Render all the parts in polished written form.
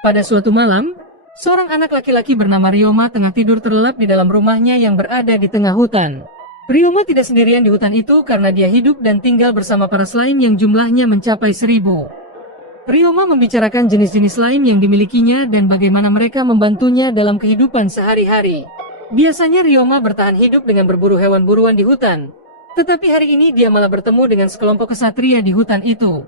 Pada suatu malam, seorang anak laki-laki bernama Ryoma tengah tidur terlelap di dalam rumahnya yang berada di tengah hutan. Ryoma tidak sendirian di hutan itu karena dia hidup dan tinggal bersama para slime yang jumlahnya mencapai 1000. Ryoma membicarakan jenis-jenis slime yang dimilikinya dan bagaimana mereka membantunya dalam kehidupan sehari-hari. Biasanya Ryoma bertahan hidup dengan berburu hewan buruan di hutan. Tetapi hari ini dia malah bertemu dengan sekelompok kesatria di hutan itu.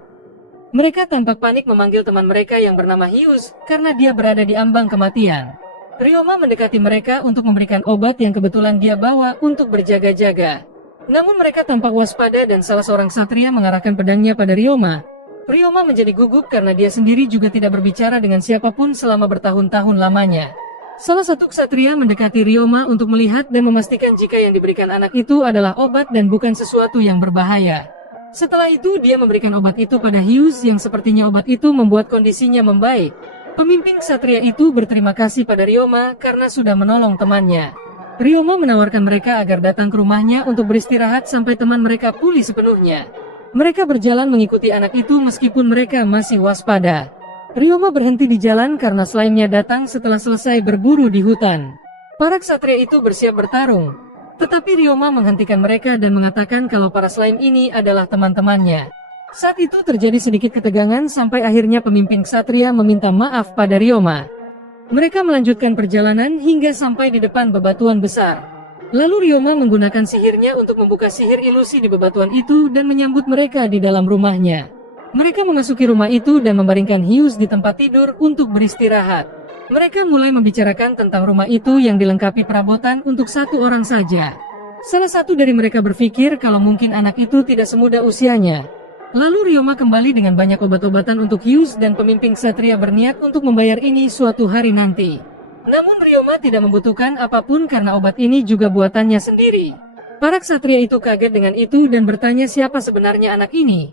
Mereka tampak panik memanggil teman mereka yang bernama Hyus karena dia berada di ambang kematian. Ryoma mendekati mereka untuk memberikan obat yang kebetulan dia bawa untuk berjaga-jaga. Namun mereka tampak waspada dan salah seorang ksatria mengarahkan pedangnya pada Ryoma. Ryoma menjadi gugup karena dia sendiri juga tidak berbicara dengan siapapun selama bertahun-tahun lamanya. Salah satu ksatria mendekati Ryoma untuk melihat dan memastikan jika yang diberikan anak itu adalah obat dan bukan sesuatu yang berbahaya. Setelah itu dia memberikan obat itu pada Hyus yang sepertinya obat itu membuat kondisinya membaik. Pemimpin ksatria itu berterima kasih pada Ryoma karena sudah menolong temannya. Ryoma menawarkan mereka agar datang ke rumahnya untuk beristirahat sampai teman mereka pulih sepenuhnya. Mereka berjalan mengikuti anak itu meskipun mereka masih waspada. Ryoma berhenti di jalan karena slime-nya datang setelah selesai berburu di hutan. Para ksatria itu bersiap bertarung. Tetapi Ryoma menghentikan mereka dan mengatakan kalau para slime ini adalah teman-temannya. Saat itu terjadi sedikit ketegangan sampai akhirnya pemimpin ksatria meminta maaf pada Ryoma. Mereka melanjutkan perjalanan hingga sampai di depan bebatuan besar. Lalu Ryoma menggunakan sihirnya untuk membuka sihir ilusi di bebatuan itu dan menyambut mereka di dalam rumahnya. Mereka memasuki rumah itu dan membaringkan Hyus di tempat tidur untuk beristirahat. Mereka mulai membicarakan tentang rumah itu yang dilengkapi perabotan untuk satu orang saja. Salah satu dari mereka berpikir kalau mungkin anak itu tidak semuda usianya. Lalu Ryoma kembali dengan banyak obat-obatan untuk Hyus dan pemimpin ksatria berniat untuk membayar ini suatu hari nanti. Namun Ryoma tidak membutuhkan apapun karena obat ini juga buatannya sendiri. Para ksatria itu kaget dengan itu dan bertanya siapa sebenarnya anak ini.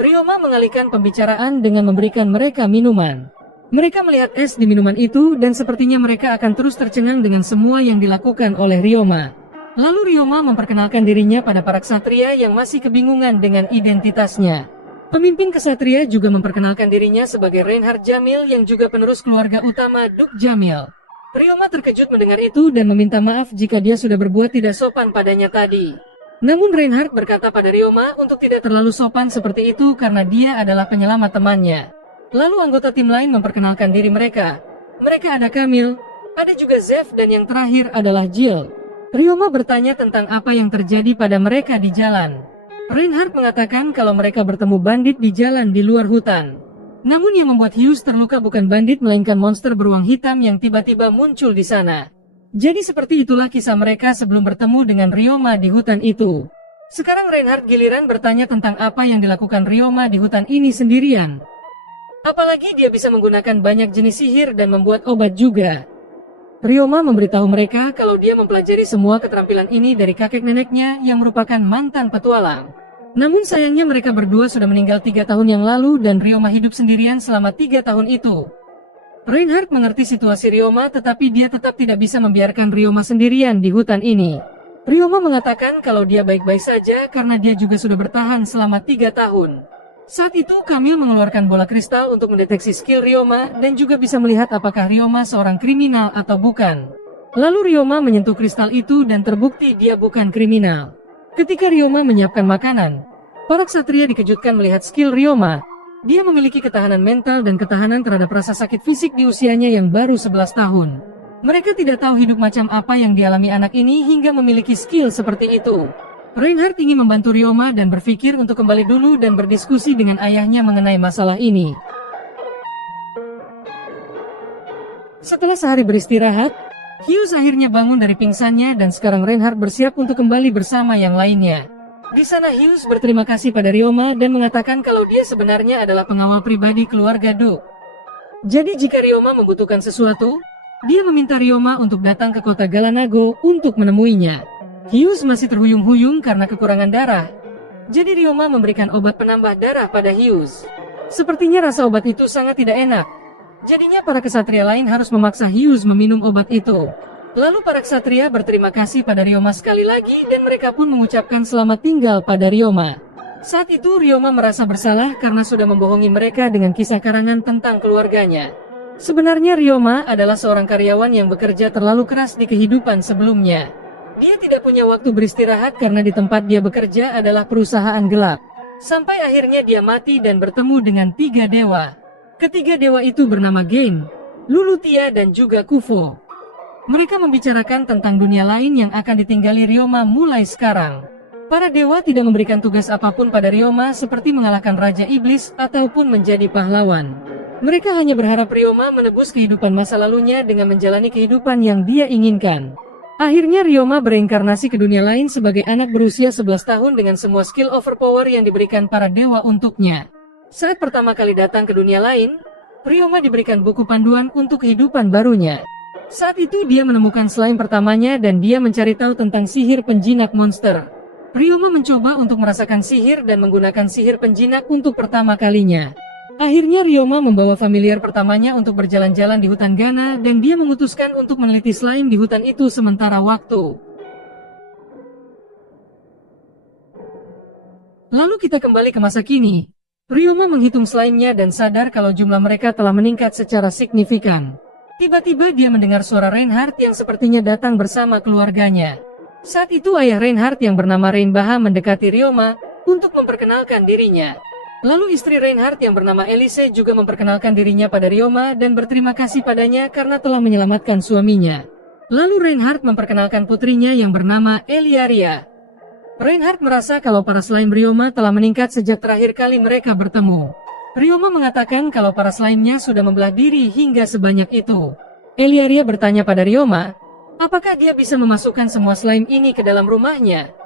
Ryoma mengalihkan pembicaraan dengan memberikan mereka minuman. Mereka melihat es di minuman itu dan sepertinya mereka akan terus tercengang dengan semua yang dilakukan oleh Ryoma. Lalu Ryoma memperkenalkan dirinya pada para ksatria yang masih kebingungan dengan identitasnya. Pemimpin ksatria juga memperkenalkan dirinya sebagai Reinhard Jamil yang juga penerus keluarga utama Duk Jamil. Ryoma terkejut mendengar itu dan meminta maaf jika dia sudah berbuat tidak sopan padanya tadi. Namun Reinhard berkata pada Ryoma untuk tidak terlalu sopan seperti itu karena dia adalah penyelamat temannya. Lalu anggota tim lain memperkenalkan diri mereka. Mereka ada Kamil, ada juga Zev dan yang terakhir adalah Jill. Ryoma bertanya tentang apa yang terjadi pada mereka di jalan. Reinhard mengatakan kalau mereka bertemu bandit di jalan di luar hutan. Namun yang membuat Hyus terluka bukan bandit melainkan monster beruang hitam yang tiba-tiba muncul di sana. Jadi seperti itulah kisah mereka sebelum bertemu dengan Ryoma di hutan itu. Sekarang Reinhard giliran bertanya tentang apa yang dilakukan Ryoma di hutan ini sendirian. Apalagi dia bisa menggunakan banyak jenis sihir dan membuat obat juga. Ryoma memberitahu mereka kalau dia mempelajari semua keterampilan ini dari kakek neneknya yang merupakan mantan petualang. Namun sayangnya mereka berdua sudah meninggal 3 tahun yang lalu dan Ryoma hidup sendirian selama 3 tahun itu. Reinhard mengerti situasi Ryoma tetapi dia tetap tidak bisa membiarkan Ryoma sendirian di hutan ini. Ryoma mengatakan kalau dia baik-baik saja karena dia juga sudah bertahan selama 3 tahun. Saat itu Kamil mengeluarkan bola kristal untuk mendeteksi skill Ryoma dan juga bisa melihat apakah Ryoma seorang kriminal atau bukan. Lalu Ryoma menyentuh kristal itu dan terbukti dia bukan kriminal. Ketika Ryoma menyiapkan makanan, para ksatria dikejutkan melihat skill Ryoma. Dia memiliki ketahanan mental dan ketahanan terhadap rasa sakit fisik di usianya yang baru 11 tahun. Mereka tidak tahu hidup macam apa yang dialami anak ini hingga memiliki skill seperti itu. Reinhard ingin membantu Ryoma dan berpikir untuk kembali dulu dan berdiskusi dengan ayahnya mengenai masalah ini. Setelah sehari beristirahat, Hyus akhirnya bangun dari pingsannya dan sekarang Reinhard bersiap untuk kembali bersama yang lainnya. Di sana Hyus berterima kasih pada Ryoma dan mengatakan kalau dia sebenarnya adalah pengawal pribadi keluarga Duk. Jadi jika Ryoma membutuhkan sesuatu, dia meminta Ryoma untuk datang ke kota Galanago untuk menemuinya. Hyus masih terhuyung-huyung karena kekurangan darah. Jadi Ryoma memberikan obat penambah darah pada Hyus. Sepertinya rasa obat itu sangat tidak enak. Jadinya para ksatria lain harus memaksa Hyus meminum obat itu. Lalu para ksatria berterima kasih pada Ryoma sekali lagi dan mereka pun mengucapkan selamat tinggal pada Ryoma. Saat itu Ryoma merasa bersalah karena sudah membohongi mereka dengan kisah karangan tentang keluarganya. Sebenarnya Ryoma adalah seorang karyawan yang bekerja terlalu keras di kehidupan sebelumnya. Dia tidak punya waktu beristirahat karena di tempat dia bekerja adalah perusahaan gelap. Sampai akhirnya dia mati dan bertemu dengan 3 dewa. Ketiga dewa itu bernama Gain, Lulutia dan juga Kufo. Mereka membicarakan tentang dunia lain yang akan ditinggali Ryoma mulai sekarang. Para dewa tidak memberikan tugas apapun pada Ryoma seperti mengalahkan Raja Iblis ataupun menjadi pahlawan. Mereka hanya berharap Ryoma menebus kehidupan masa lalunya dengan menjalani kehidupan yang dia inginkan. Akhirnya Ryoma bereinkarnasi ke dunia lain sebagai anak berusia 11 tahun dengan semua skill overpower yang diberikan para dewa untuknya. Saat pertama kali datang ke dunia lain, Ryoma diberikan buku panduan untuk kehidupan barunya. Saat itu dia menemukan slime pertamanya dan dia mencari tahu tentang sihir penjinak monster. Ryoma mencoba untuk merasakan sihir dan menggunakan sihir penjinak untuk pertama kalinya. Akhirnya Ryoma membawa familiar pertamanya untuk berjalan-jalan di hutan Gana dan dia memutuskan untuk meneliti slime di hutan itu sementara waktu. Lalu kita kembali ke masa kini. Ryoma menghitung slime-nya dan sadar kalau jumlah mereka telah meningkat secara signifikan. Tiba-tiba dia mendengar suara Reinhardt yang sepertinya datang bersama keluarganya. Saat itu ayah Reinhardt yang bernama Reinbaha mendekati Ryoma untuk memperkenalkan dirinya. Lalu istri Reinhardt yang bernama Elise juga memperkenalkan dirinya pada Ryoma dan berterima kasih padanya karena telah menyelamatkan suaminya. Lalu Reinhardt memperkenalkan putrinya yang bernama Eliaria. Reinhardt merasa kalau para slime Ryoma telah meningkat sejak terakhir kali mereka bertemu. Ryoma mengatakan kalau para slime-nya sudah membelah diri hingga sebanyak itu. Eliaria bertanya pada Ryoma, apakah dia bisa memasukkan semua slime ini ke dalam rumahnya?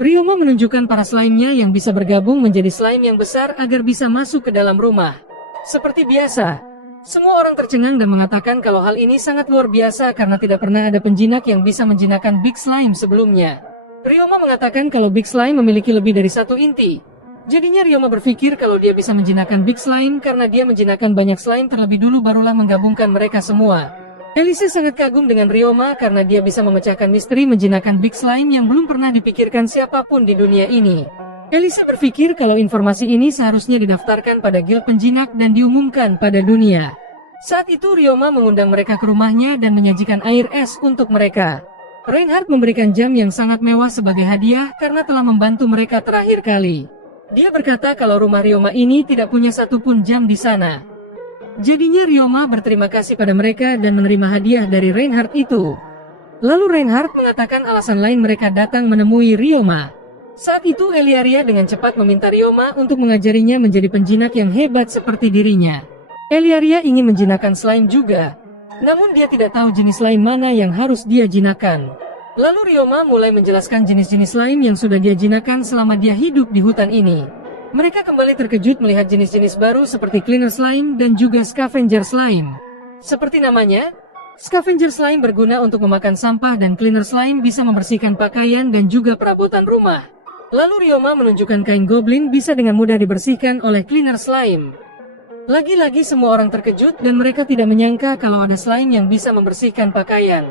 Ryoma menunjukkan para slime-nya yang bisa bergabung menjadi slime yang besar agar bisa masuk ke dalam rumah. Seperti biasa, semua orang tercengang dan mengatakan kalau hal ini sangat luar biasa karena tidak pernah ada penjinak yang bisa menjinakkan Big Slime sebelumnya. Ryoma mengatakan kalau Big Slime memiliki lebih dari satu inti. Jadinya Ryoma berpikir kalau dia bisa menjinakkan Big Slime karena dia menjinakkan banyak slime terlebih dulu barulah menggabungkan mereka semua. Elise sangat kagum dengan Ryoma karena dia bisa memecahkan misteri menjinakkan Big Slime yang belum pernah dipikirkan siapapun di dunia ini. Elise berpikir kalau informasi ini seharusnya didaftarkan pada guild penjinak dan diumumkan pada dunia. Saat itu Ryoma mengundang mereka ke rumahnya dan menyajikan air es untuk mereka. Reinhardt memberikan jam yang sangat mewah sebagai hadiah karena telah membantu mereka terakhir kali. Dia berkata kalau rumah Ryoma ini tidak punya satupun jam di sana. Jadinya Ryoma berterima kasih pada mereka dan menerima hadiah dari Reinhardt itu. Lalu Reinhardt mengatakan alasan lain mereka datang menemui Ryoma. Saat itu Eliaria dengan cepat meminta Ryoma untuk mengajarinya menjadi penjinak yang hebat seperti dirinya. Eliaria ingin menjinakkan slime juga. Namun dia tidak tahu jenis slime mana yang harus dia jinakan. Lalu Ryoma mulai menjelaskan jenis-jenis slime yang sudah dia jinakan selama dia hidup di hutan ini. Mereka kembali terkejut melihat jenis-jenis baru seperti Cleaner Slime dan juga Scavenger Slime. Seperti namanya, Scavenger Slime berguna untuk memakan sampah dan Cleaner Slime bisa membersihkan pakaian dan juga perabotan rumah. Lalu Ryoma menunjukkan kain goblin bisa dengan mudah dibersihkan oleh Cleaner Slime. Lagi-lagi semua orang terkejut dan mereka tidak menyangka kalau ada slime yang bisa membersihkan pakaian.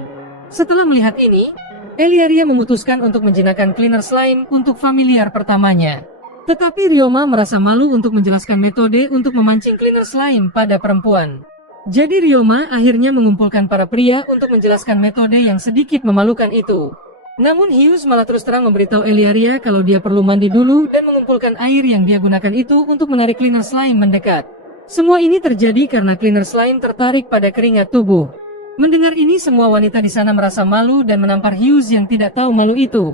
Setelah melihat ini, Eliaria memutuskan untuk menjinakkan Cleaner Slime untuk familiar pertamanya. Tetapi Ryoma merasa malu untuk menjelaskan metode untuk memancing Cleaner Slime pada perempuan. Jadi Ryoma akhirnya mengumpulkan para pria untuk menjelaskan metode yang sedikit memalukan itu. Namun Hughes malah terus terang memberitahu Eliaria kalau dia perlu mandi dulu dan mengumpulkan air yang dia gunakan itu untuk menarik Cleaner Slime mendekat. Semua ini terjadi karena Cleaner Slime tertarik pada keringat tubuh. Mendengar ini semua wanita di sana merasa malu dan menampar Hughes yang tidak tahu malu itu.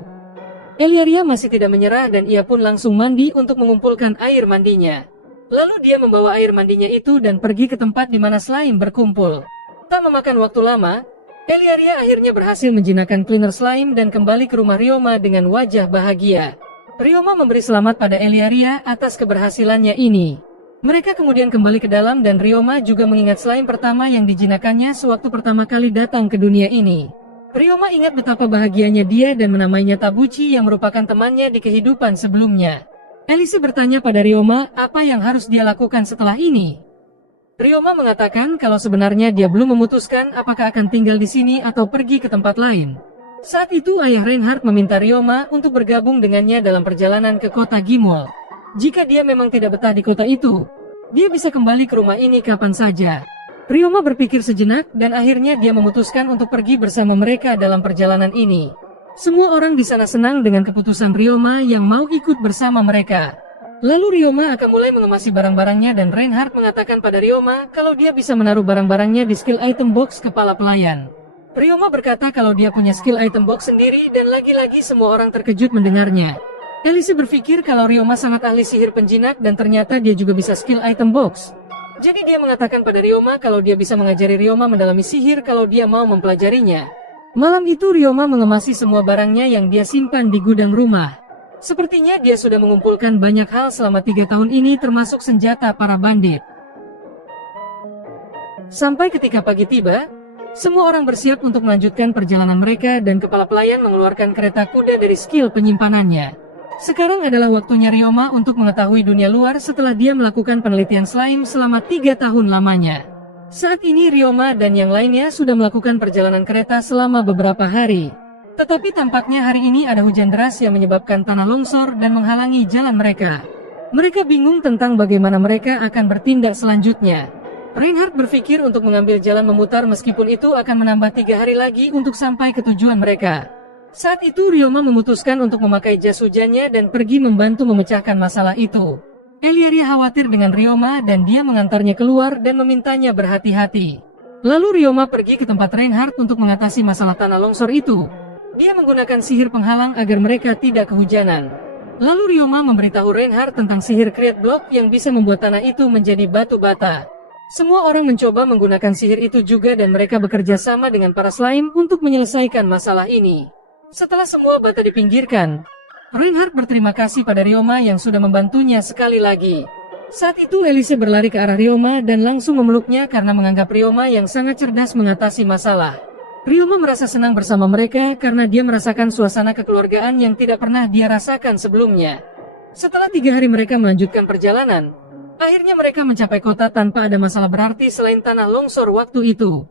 Eliaria masih tidak menyerah dan ia pun langsung mandi untuk mengumpulkan air mandinya. Lalu dia membawa air mandinya itu dan pergi ke tempat di mana slime berkumpul. Tak memakan waktu lama, Eliaria akhirnya berhasil menjinakkan Cleaner Slime dan kembali ke rumah Ryoma dengan wajah bahagia. Ryoma memberi selamat pada Eliaria atas keberhasilannya ini. Mereka kemudian kembali ke dalam dan Ryoma juga mengingat slime pertama yang dijinakannya sewaktu pertama kali datang ke dunia ini. Ryoma ingat betapa bahagianya dia dan menamainya Tabuchi yang merupakan temannya di kehidupan sebelumnya. Elise bertanya pada Ryoma apa yang harus dia lakukan setelah ini. Ryoma mengatakan kalau sebenarnya dia belum memutuskan apakah akan tinggal di sini atau pergi ke tempat lain. Saat itu ayah Reinhardt meminta Ryoma untuk bergabung dengannya dalam perjalanan ke kota Gimol. Jika dia memang tidak betah di kota itu, dia bisa kembali ke rumah ini kapan saja. Ryoma berpikir sejenak dan akhirnya dia memutuskan untuk pergi bersama mereka dalam perjalanan ini. Semua orang di sana senang dengan keputusan Ryoma yang mau ikut bersama mereka. Lalu Ryoma akan mulai mengemasi barang-barangnya dan Reinhardt mengatakan pada Ryoma kalau dia bisa menaruh barang-barangnya di skill item box kepala pelayan. Ryoma berkata kalau dia punya skill item box sendiri dan lagi-lagi semua orang terkejut mendengarnya. Elise berpikir kalau Ryoma sangat ahli sihir penjinak dan ternyata dia juga bisa skill item box. Jadi dia mengatakan pada Ryoma kalau dia bisa mengajari Ryoma mendalami sihir kalau dia mau mempelajarinya. Malam itu Ryoma mengemasi semua barangnya yang dia simpan di gudang rumah. Sepertinya dia sudah mengumpulkan banyak hal selama 3 tahun ini termasuk senjata para bandit. Sampai ketika pagi tiba, semua orang bersiap untuk melanjutkan perjalanan mereka dan kepala pelayan mengeluarkan kereta kuda dari skill penyimpanannya. Sekarang adalah waktunya Ryoma untuk mengetahui dunia luar setelah dia melakukan penelitian slime selama 3 tahun lamanya. Saat ini Ryoma dan yang lainnya sudah melakukan perjalanan kereta selama beberapa hari. Tetapi tampaknya hari ini ada hujan deras yang menyebabkan tanah longsor dan menghalangi jalan mereka. Mereka bingung tentang bagaimana mereka akan bertindak selanjutnya. Reinhardt berpikir untuk mengambil jalan memutar meskipun itu akan menambah 3 hari lagi untuk sampai ke tujuan mereka. Saat itu Ryoma memutuskan untuk memakai jas hujannya dan pergi membantu memecahkan masalah itu. Eliaria khawatir dengan Ryoma dan dia mengantarnya keluar dan memintanya berhati-hati. Lalu Ryoma pergi ke tempat Reinhardt untuk mengatasi masalah tanah longsor itu. Dia menggunakan sihir penghalang agar mereka tidak kehujanan. Lalu Ryoma memberitahu Reinhardt tentang sihir Create Block yang bisa membuat tanah itu menjadi batu bata. Semua orang mencoba menggunakan sihir itu juga dan mereka bekerja sama dengan para slime untuk menyelesaikan masalah ini. Setelah semua bata dipinggirkan, Reinhardt berterima kasih pada Ryoma yang sudah membantunya sekali lagi. Saat itu Elise berlari ke arah Ryoma dan langsung memeluknya karena menganggap Ryoma yang sangat cerdas mengatasi masalah. Ryoma merasa senang bersama mereka karena dia merasakan suasana kekeluargaan yang tidak pernah dia rasakan sebelumnya. Setelah 3 hari mereka melanjutkan perjalanan, akhirnya mereka mencapai kota tanpa ada masalah berarti selain tanah longsor waktu itu.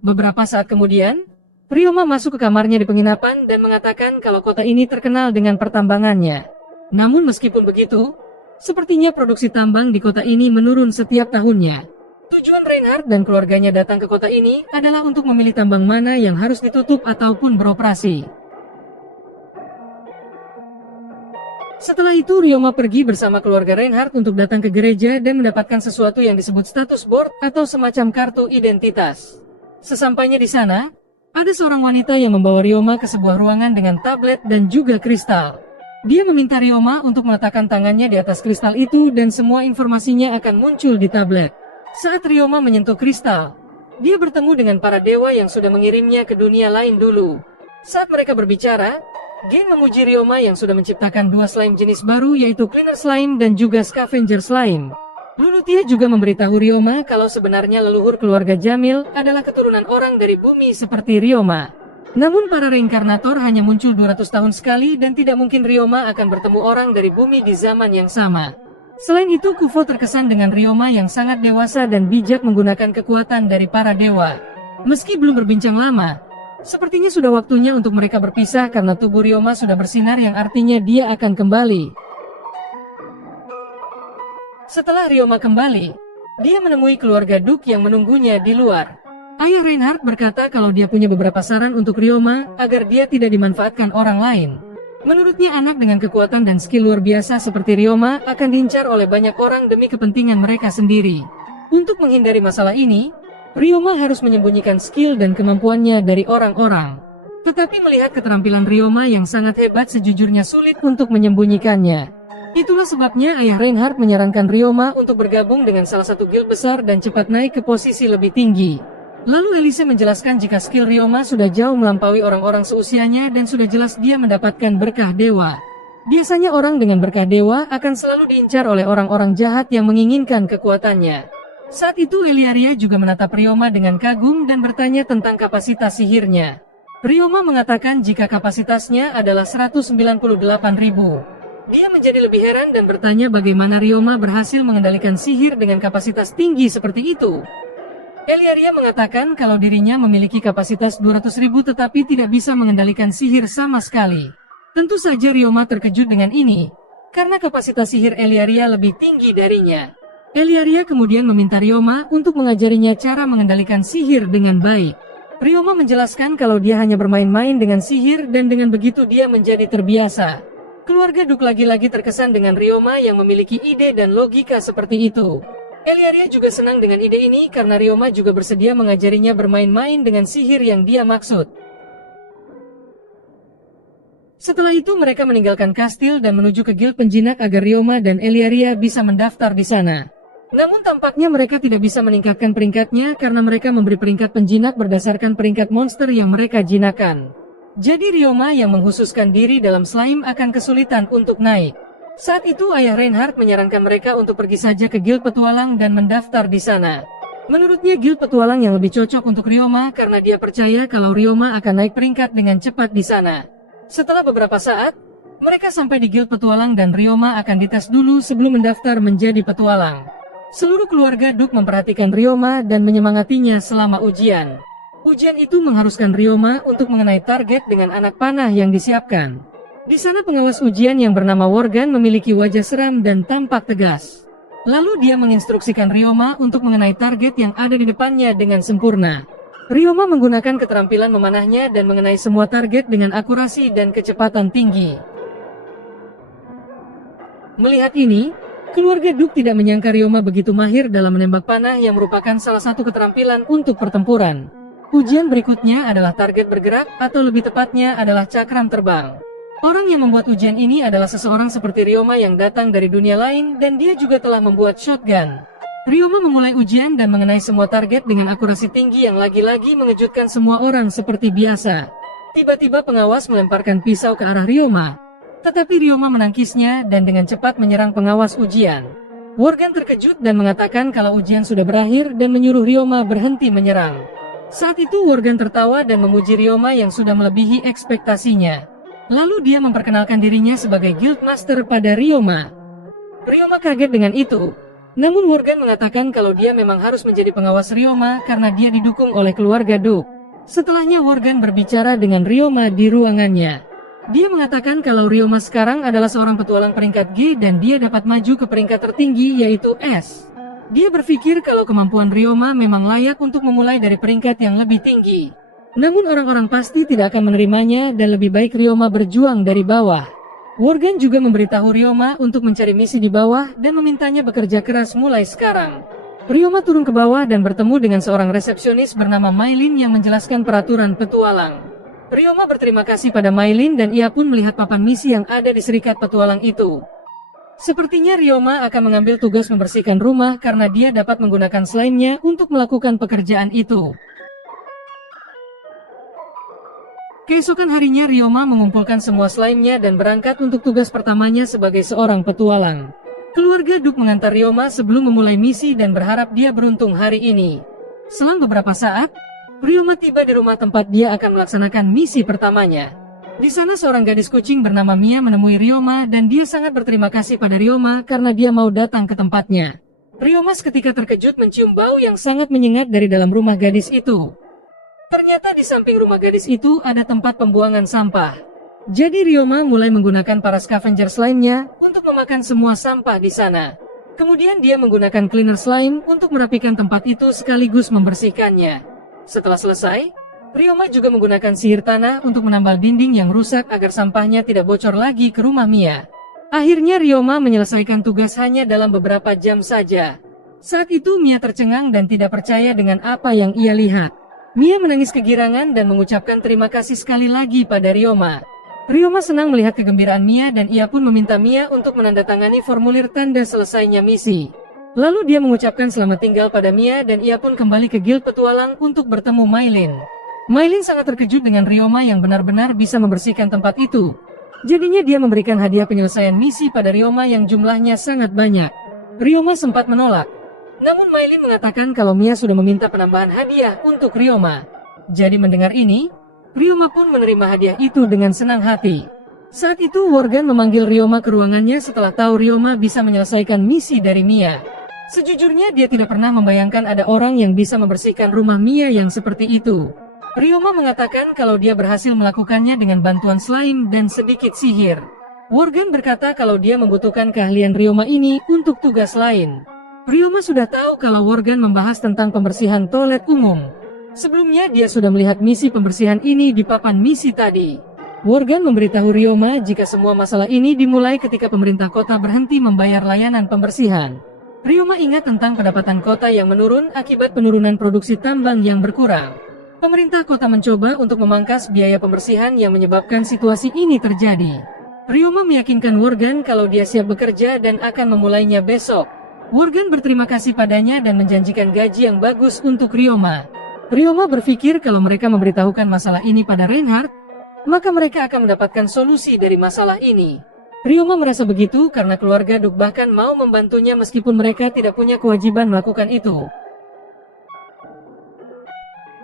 Beberapa saat kemudian, Ryoma masuk ke kamarnya di penginapan dan mengatakan kalau kota ini terkenal dengan pertambangannya. Namun meskipun begitu, sepertinya produksi tambang di kota ini menurun setiap tahunnya. Tujuan Reinhardt dan keluarganya datang ke kota ini adalah untuk memilih tambang mana yang harus ditutup ataupun beroperasi. Setelah itu Ryoma pergi bersama keluarga Reinhardt untuk datang ke gereja dan mendapatkan sesuatu yang disebut status board atau semacam kartu identitas. Sesampainya di sana, ada seorang wanita yang membawa Ryoma ke sebuah ruangan dengan tablet dan juga kristal. Dia meminta Ryoma untuk meletakkan tangannya di atas kristal itu dan semua informasinya akan muncul di tablet. Saat Ryoma menyentuh kristal, dia bertemu dengan para dewa yang sudah mengirimnya ke dunia lain dulu. Saat mereka berbicara, Gen memuji Ryoma yang sudah menciptakan 2 slime jenis baru yaitu Cleaner Slime dan juga Scavenger Slime. Lulutia juga memberitahu Ryoma kalau sebenarnya leluhur keluarga Jamil adalah keturunan orang dari bumi seperti Ryoma. Namun para reinkarnator hanya muncul 200 tahun sekali dan tidak mungkin Ryoma akan bertemu orang dari bumi di zaman yang sama. Selain itu, Kuvo terkesan dengan Ryoma yang sangat dewasa dan bijak menggunakan kekuatan dari para dewa. Meski belum berbincang lama, sepertinya sudah waktunya untuk mereka berpisah karena tubuh Ryoma sudah bersinar yang artinya dia akan kembali. Setelah Ryoma kembali, dia menemui keluarga Duke yang menunggunya di luar. Ayah Reinhardt berkata kalau dia punya beberapa saran untuk Ryoma agar dia tidak dimanfaatkan orang lain. Menurutnya anak dengan kekuatan dan skill luar biasa seperti Ryoma akan diincar oleh banyak orang demi kepentingan mereka sendiri. Untuk menghindari masalah ini, Ryoma harus menyembunyikan skill dan kemampuannya dari orang-orang. Tetapi melihat keterampilan Ryoma yang sangat hebat sejujurnya sulit untuk menyembunyikannya. Itulah sebabnya ayah Reinhardt menyarankan Ryoma untuk bergabung dengan salah satu guild besar dan cepat naik ke posisi lebih tinggi. Lalu Elise menjelaskan jika skill Ryoma sudah jauh melampaui orang-orang seusianya dan sudah jelas dia mendapatkan berkah dewa. Biasanya orang dengan berkah dewa akan selalu diincar oleh orang-orang jahat yang menginginkan kekuatannya. Saat itu Eliaria juga menatap Ryoma dengan kagum dan bertanya tentang kapasitas sihirnya. Ryoma mengatakan jika kapasitasnya adalah 198.000. Dia menjadi lebih heran dan bertanya bagaimana Ryoma berhasil mengendalikan sihir dengan kapasitas tinggi seperti itu. Eliaria mengatakan kalau dirinya memiliki kapasitas 200.000 tetapi tidak bisa mengendalikan sihir sama sekali. Tentu saja Ryoma terkejut dengan ini, karena kapasitas sihir Eliaria lebih tinggi darinya. Eliaria kemudian meminta Ryoma untuk mengajarinya cara mengendalikan sihir dengan baik. Ryoma menjelaskan kalau dia hanya bermain-main dengan sihir dan dengan begitu dia menjadi terbiasa. Keluarga Duke lagi-lagi terkesan dengan Ryoma yang memiliki ide dan logika seperti itu. Eliaria juga senang dengan ide ini karena Ryoma juga bersedia mengajarinya bermain-main dengan sihir yang dia maksud. Setelah itu mereka meninggalkan kastil dan menuju ke guild penjinak agar Ryoma dan Eliaria bisa mendaftar di sana. Namun tampaknya mereka tidak bisa meningkatkan peringkatnya karena mereka memberi peringkat penjinak berdasarkan peringkat monster yang mereka jinakan. Jadi Ryoma yang mengkhususkan diri dalam slime akan kesulitan untuk naik. Saat itu ayah Reinhardt menyarankan mereka untuk pergi saja ke guild petualang dan mendaftar di sana. Menurutnya guild petualang yang lebih cocok untuk Ryoma karena dia percaya kalau Ryoma akan naik peringkat dengan cepat di sana. Setelah beberapa saat, mereka sampai di guild petualang dan Ryoma akan dites dulu sebelum mendaftar menjadi petualang. Seluruh keluarga Duke memperhatikan Ryoma dan menyemangatinya selama ujian. Ujian itu mengharuskan Ryoma untuk mengenai target dengan anak panah yang disiapkan. Di sana pengawas ujian yang bernama Worgan memiliki wajah seram dan tampak tegas. Lalu dia menginstruksikan Ryoma untuk mengenai target yang ada di depannya dengan sempurna. Ryoma menggunakan keterampilan memanahnya dan mengenai semua target dengan akurasi dan kecepatan tinggi. Melihat ini, keluarga Duke tidak menyangka Ryoma begitu mahir dalam menembak panah yang merupakan salah satu keterampilan untuk pertempuran. Ujian berikutnya adalah target bergerak atau lebih tepatnya adalah cakram terbang. Orang yang membuat ujian ini adalah seseorang seperti Ryoma yang datang dari dunia lain dan dia juga telah membuat shotgun. Ryoma memulai ujian dan mengenai semua target dengan akurasi tinggi yang lagi-lagi mengejutkan semua orang seperti biasa. Tiba-tiba pengawas melemparkan pisau ke arah Ryoma. Tetapi Ryoma menangkisnya dan dengan cepat menyerang pengawas ujian. Worgan terkejut dan mengatakan kalau ujian sudah berakhir dan menyuruh Ryoma berhenti menyerang. Saat itu Worgan tertawa dan memuji Ryoma yang sudah melebihi ekspektasinya. Lalu dia memperkenalkan dirinya sebagai guild master pada Ryoma. Ryoma kaget dengan itu. Namun Worgan mengatakan kalau dia memang harus menjadi pengawas Ryoma karena dia didukung oleh keluarga Duke. Setelahnya Worgan berbicara dengan Ryoma di ruangannya. Dia mengatakan kalau Ryoma sekarang adalah seorang petualang peringkat G dan dia dapat maju ke peringkat tertinggi yaitu S. Dia berpikir kalau kemampuan Ryoma memang layak untuk memulai dari peringkat yang lebih tinggi. Namun orang-orang pasti tidak akan menerimanya dan lebih baik Ryoma berjuang dari bawah. Worgan juga memberitahu Ryoma untuk mencari misi di bawah dan memintanya bekerja keras mulai sekarang. Ryoma turun ke bawah dan bertemu dengan seorang resepsionis bernama Maylin yang menjelaskan peraturan petualang. Ryoma berterima kasih pada Maylin dan ia pun melihat papan misi yang ada di serikat petualang itu. Sepertinya Ryoma akan mengambil tugas membersihkan rumah karena dia dapat menggunakan slime-nya untuk melakukan pekerjaan itu. Keesokan harinya Ryoma mengumpulkan semua slime-nya dan berangkat untuk tugas pertamanya sebagai seorang petualang. Keluarga Duke mengantar Ryoma sebelum memulai misi dan berharap dia beruntung hari ini. Selang beberapa saat, Ryoma tiba di rumah tempat dia akan melaksanakan misi pertamanya. Di sana seorang gadis kucing bernama Mia menemui Ryoma dan dia sangat berterima kasih pada Ryoma karena dia mau datang ke tempatnya. Ryoma seketika terkejut mencium bau yang sangat menyengat dari dalam rumah gadis itu. Ternyata di samping rumah gadis itu ada tempat pembuangan sampah. Jadi Ryoma mulai menggunakan para scavenger slime-nya untuk memakan semua sampah di sana. Kemudian dia menggunakan cleaner slime untuk merapikan tempat itu sekaligus membersihkannya. Setelah selesai, Ryoma juga menggunakan sihir tanah untuk menambal dinding yang rusak agar sampahnya tidak bocor lagi ke rumah Mia. Akhirnya Ryoma menyelesaikan tugas hanya dalam beberapa jam saja. Saat itu Mia tercengang dan tidak percaya dengan apa yang ia lihat. Mia menangis kegirangan dan mengucapkan terima kasih sekali lagi pada Ryoma. Ryoma senang melihat kegembiraan Mia dan ia pun meminta Mia untuk menandatangani formulir tanda selesainya misi. Lalu dia mengucapkan selamat tinggal pada Mia dan ia pun kembali ke guild petualang untuk bertemu Maylin. Maylin sangat terkejut dengan Ryoma yang benar-benar bisa membersihkan tempat itu. Jadinya dia memberikan hadiah penyelesaian misi pada Ryoma yang jumlahnya sangat banyak. Ryoma sempat menolak. Namun Maylin mengatakan kalau Mia sudah meminta penambahan hadiah untuk Ryoma. Jadi mendengar ini, Ryoma pun menerima hadiah itu dengan senang hati. Saat itu Worgan memanggil Ryoma ke ruangannya setelah tahu Ryoma bisa menyelesaikan misi dari Mia. Sejujurnya dia tidak pernah membayangkan ada orang yang bisa membersihkan rumah Mia yang seperti itu. Ryoma mengatakan kalau dia berhasil melakukannya dengan bantuan slime dan sedikit sihir. Worgan berkata kalau dia membutuhkan keahlian Ryoma ini untuk tugas lain. Ryoma sudah tahu kalau Worgen membahas tentang pembersihan toilet umum. Sebelumnya dia sudah melihat misi pembersihan ini di papan misi tadi. Worgen memberitahu Ryoma jika semua masalah ini dimulai ketika pemerintah kota berhenti membayar layanan pembersihan. Ryoma ingat tentang pendapatan kota yang menurun akibat penurunan produksi tambang yang berkurang. Pemerintah kota mencoba untuk memangkas biaya pembersihan yang menyebabkan situasi ini terjadi. Ryoma meyakinkan Worgen kalau dia siap bekerja dan akan memulainya besok. Worgen berterima kasih padanya dan menjanjikan gaji yang bagus untuk Ryoma. Ryoma berpikir kalau mereka memberitahukan masalah ini pada Reinhardt, maka mereka akan mendapatkan solusi dari masalah ini. Ryoma merasa begitu karena keluarga Duke bahkan mau membantunya meskipun mereka tidak punya kewajiban melakukan itu.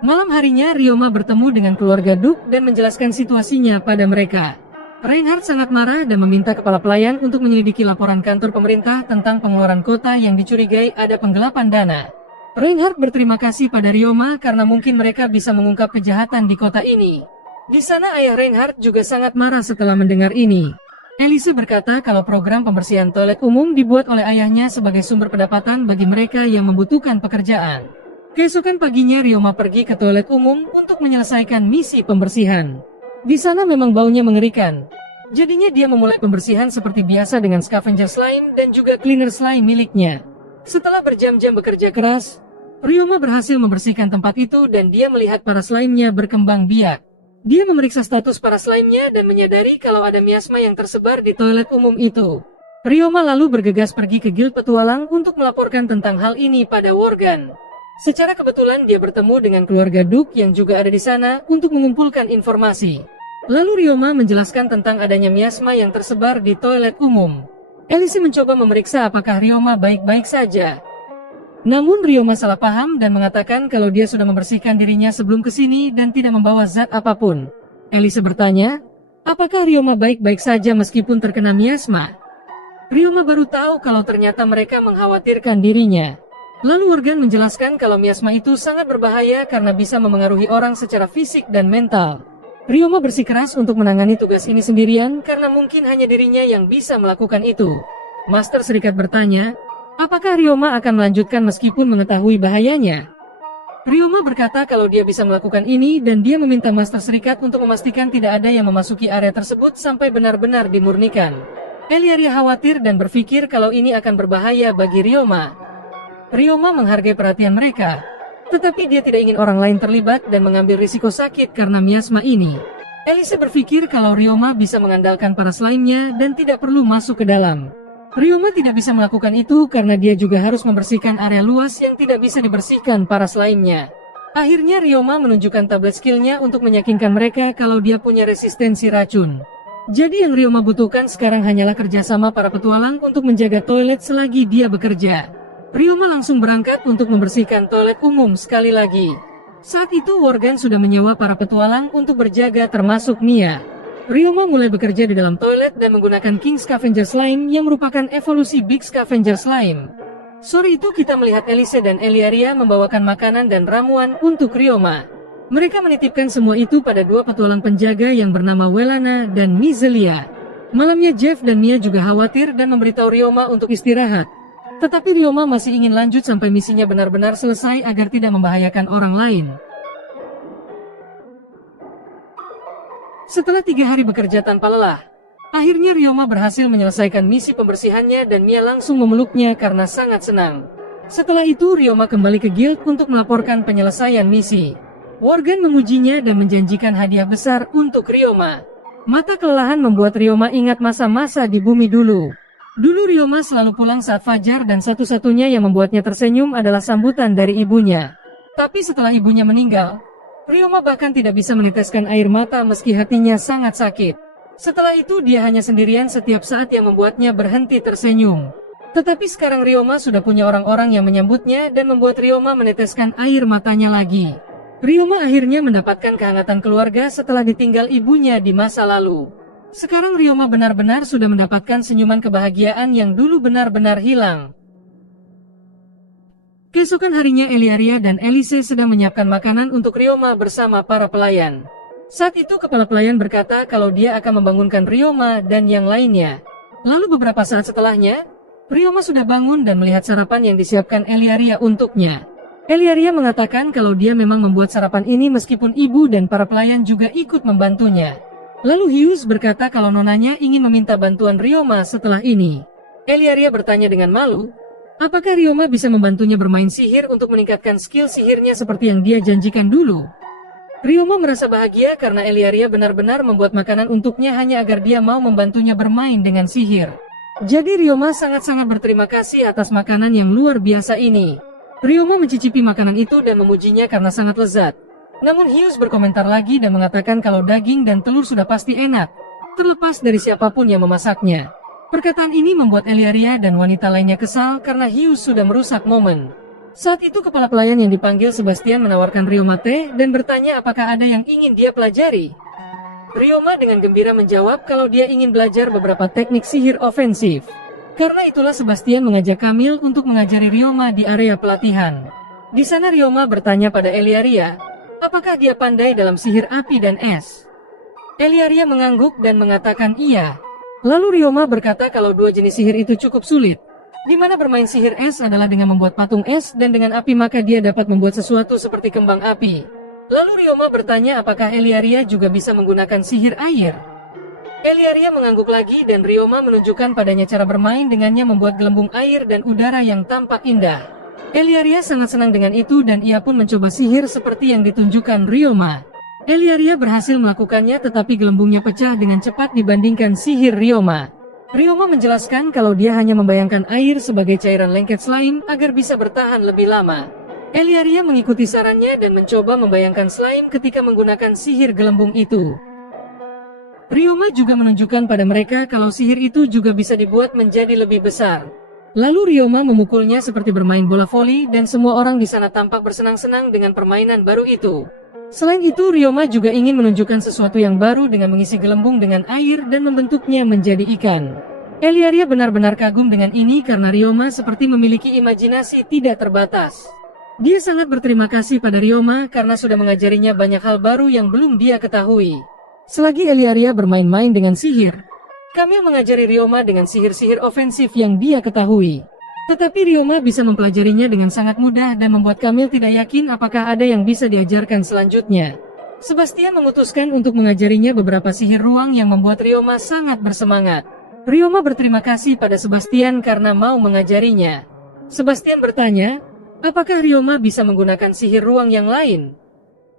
Malam harinya Ryoma bertemu dengan keluarga Duke dan menjelaskan situasinya pada mereka. Reinhardt sangat marah dan meminta kepala pelayan untuk menyelidiki laporan kantor pemerintah tentang pengeluaran kota yang dicurigai ada penggelapan dana. Reinhardt berterima kasih pada Ryoma karena mungkin mereka bisa mengungkap kejahatan di kota ini. Di sana ayah Reinhardt juga sangat marah setelah mendengar ini. Elise berkata kalau program pembersihan toilet umum dibuat oleh ayahnya sebagai sumber pendapatan bagi mereka yang membutuhkan pekerjaan. Keesokan paginya Ryoma pergi ke toilet umum untuk menyelesaikan misi pembersihan. Di sana memang baunya mengerikan. Jadinya dia memulai pembersihan seperti biasa dengan scavenger slime dan juga cleaner slime miliknya. Setelah berjam-jam bekerja keras, Ryoma berhasil membersihkan tempat itu dan dia melihat para slime-nya berkembang biak. Dia memeriksa status para slime-nya dan menyadari kalau ada miasma yang tersebar di toilet umum itu. Ryoma lalu bergegas pergi ke Guild Petualang untuk melaporkan tentang hal ini pada Worgen. Secara kebetulan dia bertemu dengan keluarga Duke yang juga ada di sana untuk mengumpulkan informasi. Lalu Ryoma menjelaskan tentang adanya miasma yang tersebar di toilet umum. Elise mencoba memeriksa apakah Ryoma baik-baik saja. Namun Ryoma salah paham dan mengatakan kalau dia sudah membersihkan dirinya sebelum kesini dan tidak membawa zat apapun. Elise bertanya, apakah Ryoma baik-baik saja meskipun terkena miasma? Ryoma baru tahu kalau ternyata mereka mengkhawatirkan dirinya. Lalu Worgen menjelaskan kalau miasma itu sangat berbahaya karena bisa memengaruhi orang secara fisik dan mental. Ryoma bersikeras untuk menangani tugas ini sendirian karena mungkin hanya dirinya yang bisa melakukan itu. Master Serikat bertanya, apakah Ryoma akan melanjutkan meskipun mengetahui bahayanya? Ryoma berkata kalau dia bisa melakukan ini dan dia meminta Master Serikat untuk memastikan tidak ada yang memasuki area tersebut sampai benar-benar dimurnikan. Eliaria khawatir dan berpikir kalau ini akan berbahaya bagi Ryoma. Ryoma menghargai perhatian mereka. Tetapi dia tidak ingin orang lain terlibat dan mengambil risiko sakit karena miasma ini. Elise berpikir kalau Ryoma bisa mengandalkan para slime-nya dan tidak perlu masuk ke dalam. Ryoma tidak bisa melakukan itu karena dia juga harus membersihkan area luas yang tidak bisa dibersihkan para slime-nya. Akhirnya Ryoma menunjukkan tablet skill-nya untuk meyakinkan mereka kalau dia punya resistensi racun. Jadi yang Ryoma butuhkan sekarang hanyalah kerjasama para petualang untuk menjaga toilet selagi dia bekerja. Ryoma langsung berangkat untuk membersihkan toilet umum sekali lagi. Saat itu Worgen sudah menyewa para petualang untuk berjaga termasuk Mia. Ryoma mulai bekerja di dalam toilet dan menggunakan King Scavenger Slime yang merupakan evolusi Big Scavenger Slime. Sore itu kita melihat Elise dan Eliaria membawakan makanan dan ramuan untuk Ryoma. Mereka menitipkan semua itu pada dua petualang penjaga yang bernama Welana dan Mizelia. Malamnya Jeff dan Mia juga khawatir dan memberitahu Ryoma untuk istirahat. Tetapi Ryoma masih ingin lanjut sampai misinya benar-benar selesai agar tidak membahayakan orang lain. Setelah 3 hari bekerja tanpa lelah, akhirnya Ryoma berhasil menyelesaikan misi pembersihannya dan Mia langsung memeluknya karena sangat senang. Setelah itu Ryoma kembali ke guild untuk melaporkan penyelesaian misi. Worgen mengujinya dan menjanjikan hadiah besar untuk Ryoma. Mata kelelahan membuat Ryoma ingat masa-masa di bumi dulu. Dulu Ryoma selalu pulang saat fajar dan satu-satunya yang membuatnya tersenyum adalah sambutan dari ibunya. Tapi setelah ibunya meninggal, Ryoma bahkan tidak bisa meneteskan air mata meski hatinya sangat sakit. Setelah itu dia hanya sendirian setiap saat yang membuatnya berhenti tersenyum. Tetapi sekarang Ryoma sudah punya orang-orang yang menyambutnya dan membuat Ryoma meneteskan air matanya lagi. Ryoma akhirnya mendapatkan kehangatan keluarga setelah ditinggal ibunya di masa lalu. Sekarang Ryoma benar-benar sudah mendapatkan senyuman kebahagiaan yang dulu benar-benar hilang. Keesokan harinya Eliaria dan Elise sedang menyiapkan makanan untuk Ryoma bersama para pelayan. Saat itu kepala pelayan berkata kalau dia akan membangunkan Ryoma dan yang lainnya. Lalu beberapa saat setelahnya, Ryoma sudah bangun dan melihat sarapan yang disiapkan Eliaria untuknya. Eliaria mengatakan kalau dia memang membuat sarapan ini meskipun ibu dan para pelayan juga ikut membantunya. Lalu Hughes berkata kalau nonanya ingin meminta bantuan Ryoma setelah ini. Eliaria bertanya dengan malu, apakah Ryoma bisa membantunya bermain sihir untuk meningkatkan skill sihirnya seperti yang dia janjikan dulu? Ryoma merasa bahagia karena Eliaria benar-benar membuat makanan untuknya hanya agar dia mau membantunya bermain dengan sihir. Jadi Ryoma sangat-sangat berterima kasih atas makanan yang luar biasa ini. Ryoma mencicipi makanan itu dan memujinya karena sangat lezat. Namun Hughes berkomentar lagi dan mengatakan kalau daging dan telur sudah pasti enak, terlepas dari siapapun yang memasaknya. Perkataan ini membuat Eliaria dan wanita lainnya kesal karena Hughes sudah merusak momen. Saat itu kepala pelayan yang dipanggil Sebastian menawarkan Ryoma teh dan bertanya apakah ada yang ingin dia pelajari. Ryoma dengan gembira menjawab kalau dia ingin belajar beberapa teknik sihir ofensif. Karena itulah Sebastian mengajak Camille untuk mengajari Ryoma di area pelatihan. Di sana Ryoma bertanya pada Eliaria, apakah dia pandai dalam sihir api dan es? Eliaria mengangguk dan mengatakan iya. Lalu Ryoma berkata kalau dua jenis sihir itu cukup sulit. Di mana bermain sihir es adalah dengan membuat patung es dan dengan api maka dia dapat membuat sesuatu seperti kembang api. Lalu Ryoma bertanya apakah Eliaria juga bisa menggunakan sihir air. Eliaria mengangguk lagi dan Ryoma menunjukkan padanya cara bermain dengannya membuat gelembung air dan udara yang tampak indah. Eliaria sangat senang dengan itu dan ia pun mencoba sihir seperti yang ditunjukkan Ryoma. Eliaria berhasil melakukannya tetapi gelembungnya pecah dengan cepat dibandingkan sihir Ryoma. Ryoma menjelaskan kalau dia hanya membayangkan air sebagai cairan lengket slime agar bisa bertahan lebih lama. Eliaria mengikuti sarannya dan mencoba membayangkan slime ketika menggunakan sihir gelembung itu. Ryoma juga menunjukkan pada mereka kalau sihir itu juga bisa dibuat menjadi lebih besar. Lalu Ryoma memukulnya seperti bermain bola voli dan semua orang di sana tampak bersenang-senang dengan permainan baru itu. Selain itu Ryoma juga ingin menunjukkan sesuatu yang baru dengan mengisi gelembung dengan air dan membentuknya menjadi ikan. Eliaria benar-benar kagum dengan ini karena Ryoma seperti memiliki imajinasi tidak terbatas. Dia sangat berterima kasih pada Ryoma karena sudah mengajarinya banyak hal baru yang belum dia ketahui. Selagi Eliaria bermain-main dengan sihir, Camille mengajari Ryoma dengan sihir-sihir ofensif yang dia ketahui. Tetapi Ryoma bisa mempelajarinya dengan sangat mudah dan membuat Camille tidak yakin apakah ada yang bisa diajarkan selanjutnya. Sebastian memutuskan untuk mengajarinya beberapa sihir ruang yang membuat Ryoma sangat bersemangat. Ryoma berterima kasih pada Sebastian karena mau mengajarinya. Sebastian bertanya, apakah Ryoma bisa menggunakan sihir ruang yang lain?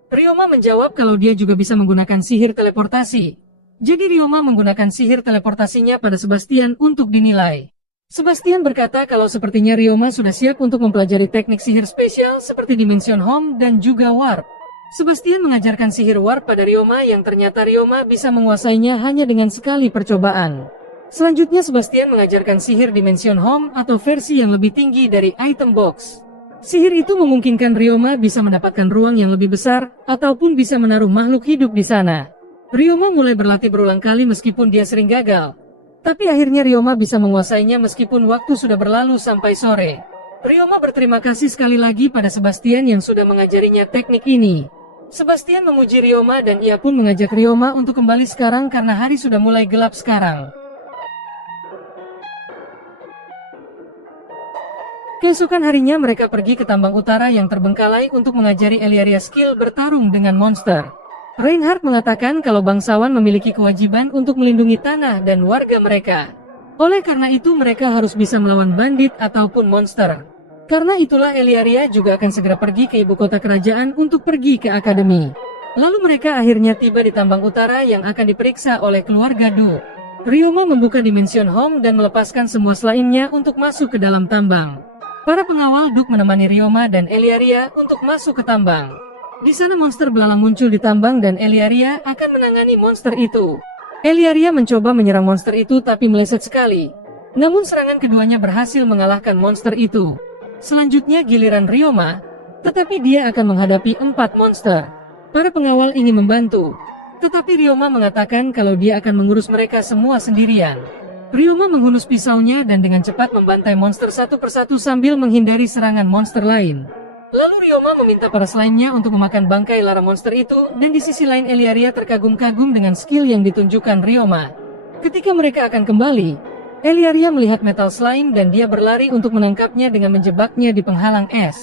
Ryoma menjawab kalau dia juga bisa menggunakan sihir teleportasi. Jadi Ryoma menggunakan sihir teleportasinya pada Sebastian untuk dinilai. Sebastian berkata kalau sepertinya Ryoma sudah siap untuk mempelajari teknik sihir spesial seperti Dimension Home dan juga Warp. Sebastian mengajarkan sihir Warp pada Ryoma yang ternyata Ryoma bisa menguasainya hanya dengan sekali percobaan. Selanjutnya Sebastian mengajarkan sihir Dimension Home atau versi yang lebih tinggi dari item box. Sihir itu memungkinkan Ryoma bisa mendapatkan ruang yang lebih besar, ataupun bisa menaruh makhluk hidup di sana. Ryoma mulai berlatih berulang kali meskipun dia sering gagal. Tapi akhirnya Ryoma bisa menguasainya meskipun waktu sudah berlalu sampai sore. Ryoma berterima kasih sekali lagi pada Sebastian yang sudah mengajarinya teknik ini. Sebastian memuji Ryoma dan ia pun mengajak Ryoma untuk kembali sekarang karena hari sudah mulai gelap sekarang. Keesokan harinya mereka pergi ke tambang utara yang terbengkalai untuk mengajari Eliaria skill bertarung dengan monster. Reinhardt mengatakan kalau bangsawan memiliki kewajiban untuk melindungi tanah dan warga mereka. Oleh karena itu mereka harus bisa melawan bandit ataupun monster. Karena itulah Eliaria juga akan segera pergi ke ibu kota kerajaan untuk pergi ke akademi. Lalu mereka akhirnya tiba di tambang utara yang akan diperiksa oleh keluarga Du. Ryoma membuka Dimension Home dan melepaskan semua slime-nya untuk masuk ke dalam tambang. Para pengawal Duke menemani Ryoma dan Eliaria untuk masuk ke tambang. Di sana monster belalang muncul di tambang dan Eliaria akan menangani monster itu. Eliaria mencoba menyerang monster itu tapi meleset sekali. Namun serangan keduanya berhasil mengalahkan monster itu. Selanjutnya giliran Ryoma, tetapi dia akan menghadapi 4 monster. Para pengawal ingin membantu, tetapi Ryoma mengatakan kalau dia akan mengurus mereka semua sendirian. Ryoma menghunus pisaunya dan dengan cepat membantai monster satu persatu sambil menghindari serangan monster lain. Lalu Ryoma meminta para slime-nya untuk memakan bangkai lara monster itu, dan di sisi lain Eliaria terkagum-kagum dengan skill yang ditunjukkan Ryoma. Ketika mereka akan kembali, Eliaria melihat metal slime dan dia berlari untuk menangkapnya dengan menjebaknya di penghalang es.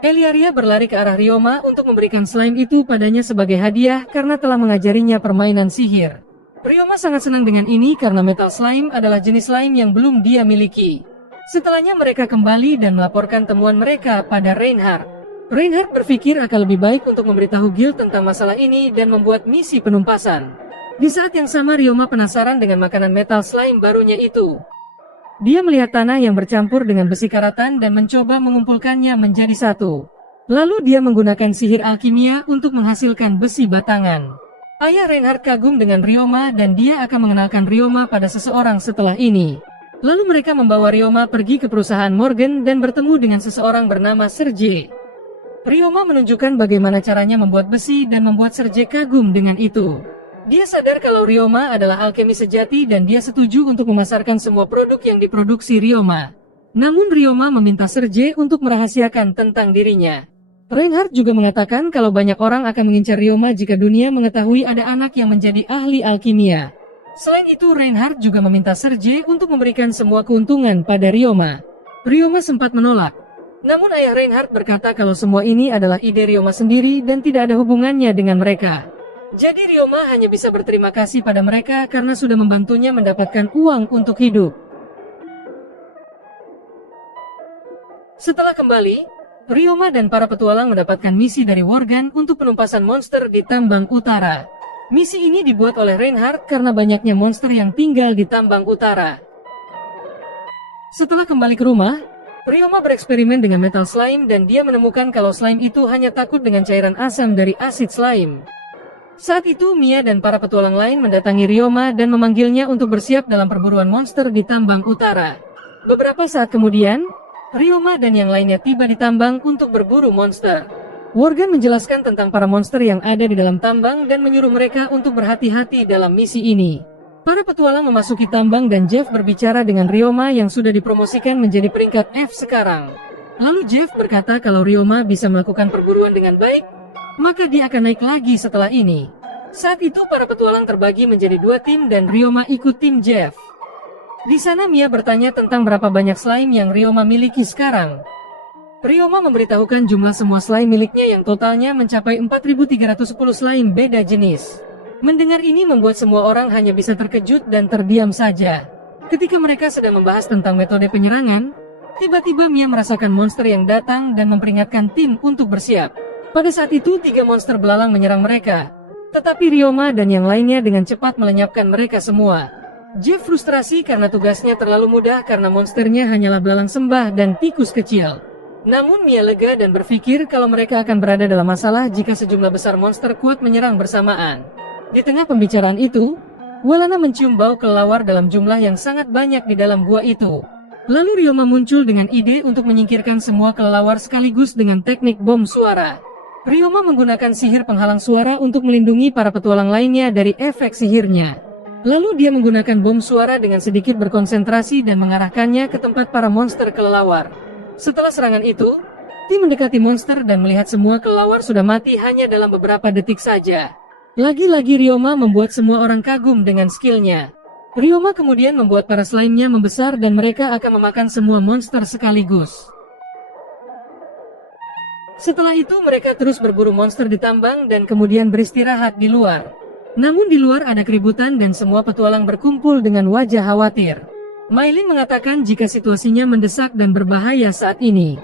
Eliaria berlari ke arah Ryoma untuk memberikan slime itu padanya sebagai hadiah karena telah mengajarinya permainan sihir. Ryoma sangat senang dengan ini karena metal slime adalah jenis slime yang belum dia miliki. Setelahnya mereka kembali dan melaporkan temuan mereka pada Reinhardt. Reinhardt berpikir akan lebih baik untuk memberitahu Guild tentang masalah ini dan membuat misi penumpasan. Di saat yang sama Ryoma penasaran dengan makanan metal slime barunya itu. Dia melihat tanah yang bercampur dengan besi karatan dan mencoba mengumpulkannya menjadi satu. Lalu dia menggunakan sihir alkimia untuk menghasilkan besi batangan. Ayah Reinhardt kagum dengan Ryoma dan dia akan mengenalkan Ryoma pada seseorang setelah ini. Lalu mereka membawa Ryoma pergi ke perusahaan Morgan dan bertemu dengan seseorang bernama Serge. Ryoma menunjukkan bagaimana caranya membuat besi dan membuat Serge kagum dengan itu. Dia sadar kalau Ryoma adalah alkemi sejati dan dia setuju untuk memasarkan semua produk yang diproduksi Ryoma. Namun Ryoma meminta Serge untuk merahasiakan tentang dirinya. Reinhardt juga mengatakan kalau banyak orang akan mengincar Ryoma jika dunia mengetahui ada anak yang menjadi ahli alkimia. Selain itu Reinhardt juga meminta Serge untuk memberikan semua keuntungan pada Ryoma. Ryoma sempat menolak. Namun ayah Reinhardt berkata kalau semua ini adalah ide Ryoma sendiri dan tidak ada hubungannya dengan mereka. Jadi Ryoma hanya bisa berterima kasih pada mereka karena sudah membantunya mendapatkan uang untuk hidup. Setelah kembali, Ryoma dan para petualang mendapatkan misi dari Worgen untuk penumpasan monster di Tambang Utara. Misi ini dibuat oleh Reinhardt karena banyaknya monster yang tinggal di Tambang Utara. Setelah kembali ke rumah, Ryoma bereksperimen dengan metal slime dan dia menemukan kalau slime itu hanya takut dengan cairan asam dari asid slime. Saat itu Mia dan para petualang lain mendatangi Ryoma dan memanggilnya untuk bersiap dalam perburuan monster di Tambang Utara. Beberapa saat kemudian, Ryoma dan yang lainnya tiba di tambang untuk berburu monster. Worgen menjelaskan tentang para monster yang ada di dalam tambang dan menyuruh mereka untuk berhati-hati dalam misi ini. Para petualang memasuki tambang dan Jeff berbicara dengan Ryoma yang sudah dipromosikan menjadi peringkat F sekarang. Lalu Jeff berkata kalau Ryoma bisa melakukan perburuan dengan baik, maka dia akan naik lagi setelah ini. Saat itu para petualang terbagi menjadi dua tim dan Ryoma ikut tim Jeff. Di sana Mia bertanya tentang berapa banyak slime yang Ryoma miliki sekarang. Ryoma memberitahukan jumlah semua slime miliknya yang totalnya mencapai 4.310 slime beda jenis. Mendengar ini membuat semua orang hanya bisa terkejut dan terdiam saja. Ketika mereka sedang membahas tentang metode penyerangan, tiba-tiba Mia merasakan monster yang datang dan memperingatkan tim untuk bersiap. Pada saat itu 3 monster belalang menyerang mereka. Tetapi Ryoma dan yang lainnya dengan cepat melenyapkan mereka semua. Jeff frustrasi karena tugasnya terlalu mudah karena monsternya hanyalah belalang sembah dan tikus kecil. Namun Mia lega dan berpikir kalau mereka akan berada dalam masalah jika sejumlah besar monster kuat menyerang bersamaan. Di tengah pembicaraan itu, Walana mencium bau kelelawar dalam jumlah yang sangat banyak di dalam gua itu. Lalu Ryoma muncul dengan ide untuk menyingkirkan semua kelelawar sekaligus dengan teknik bom suara. Ryoma menggunakan sihir penghalang suara untuk melindungi para petualang lainnya dari efek sihirnya. Lalu dia menggunakan bom suara dengan sedikit berkonsentrasi dan mengarahkannya ke tempat para monster kelelawar. Setelah serangan itu, tim mendekati monster dan melihat semua kelelawar sudah mati hanya dalam beberapa detik saja. Lagi-lagi Ryoma membuat semua orang kagum dengan skillnya. Ryoma kemudian membuat para slime-nya membesar dan mereka akan memakan semua monster sekaligus. Setelah itu mereka terus berburu monster di tambang dan kemudian beristirahat di luar. Namun di luar ada keributan dan semua petualang berkumpul dengan wajah khawatir. Maylin mengatakan jika situasinya mendesak dan berbahaya saat ini.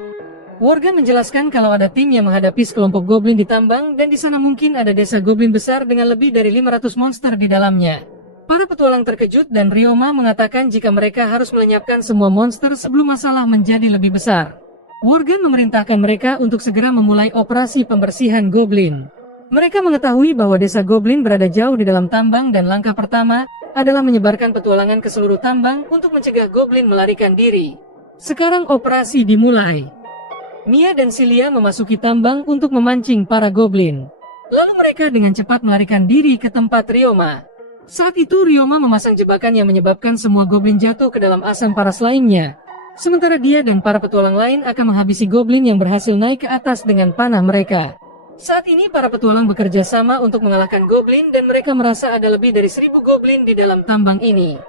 Worgen menjelaskan kalau ada tim yang menghadapi sekelompok goblin di tambang dan di sana mungkin ada desa goblin besar dengan lebih dari 500 monster di dalamnya. Para petualang terkejut dan Ryoma mengatakan jika mereka harus melenyapkan semua monster sebelum masalah menjadi lebih besar. Worgen memerintahkan mereka untuk segera memulai operasi pembersihan goblin. Mereka mengetahui bahwa desa goblin berada jauh di dalam tambang dan langkah pertama adalah menyebarkan petualangan ke seluruh tambang untuk mencegah goblin melarikan diri. Sekarang operasi dimulai. Mia dan Cilia memasuki tambang untuk memancing para goblin. Lalu mereka dengan cepat melarikan diri ke tempat Ryoma. Saat itu Ryoma memasang jebakan yang menyebabkan semua goblin jatuh ke dalam asam paras lainnya. Sementara dia dan para petualang lain akan menghabisi goblin yang berhasil naik ke atas dengan panah mereka. Saat ini para petualang bekerja sama untuk mengalahkan goblin dan mereka merasa ada lebih dari 1000 goblin di dalam tambang ini.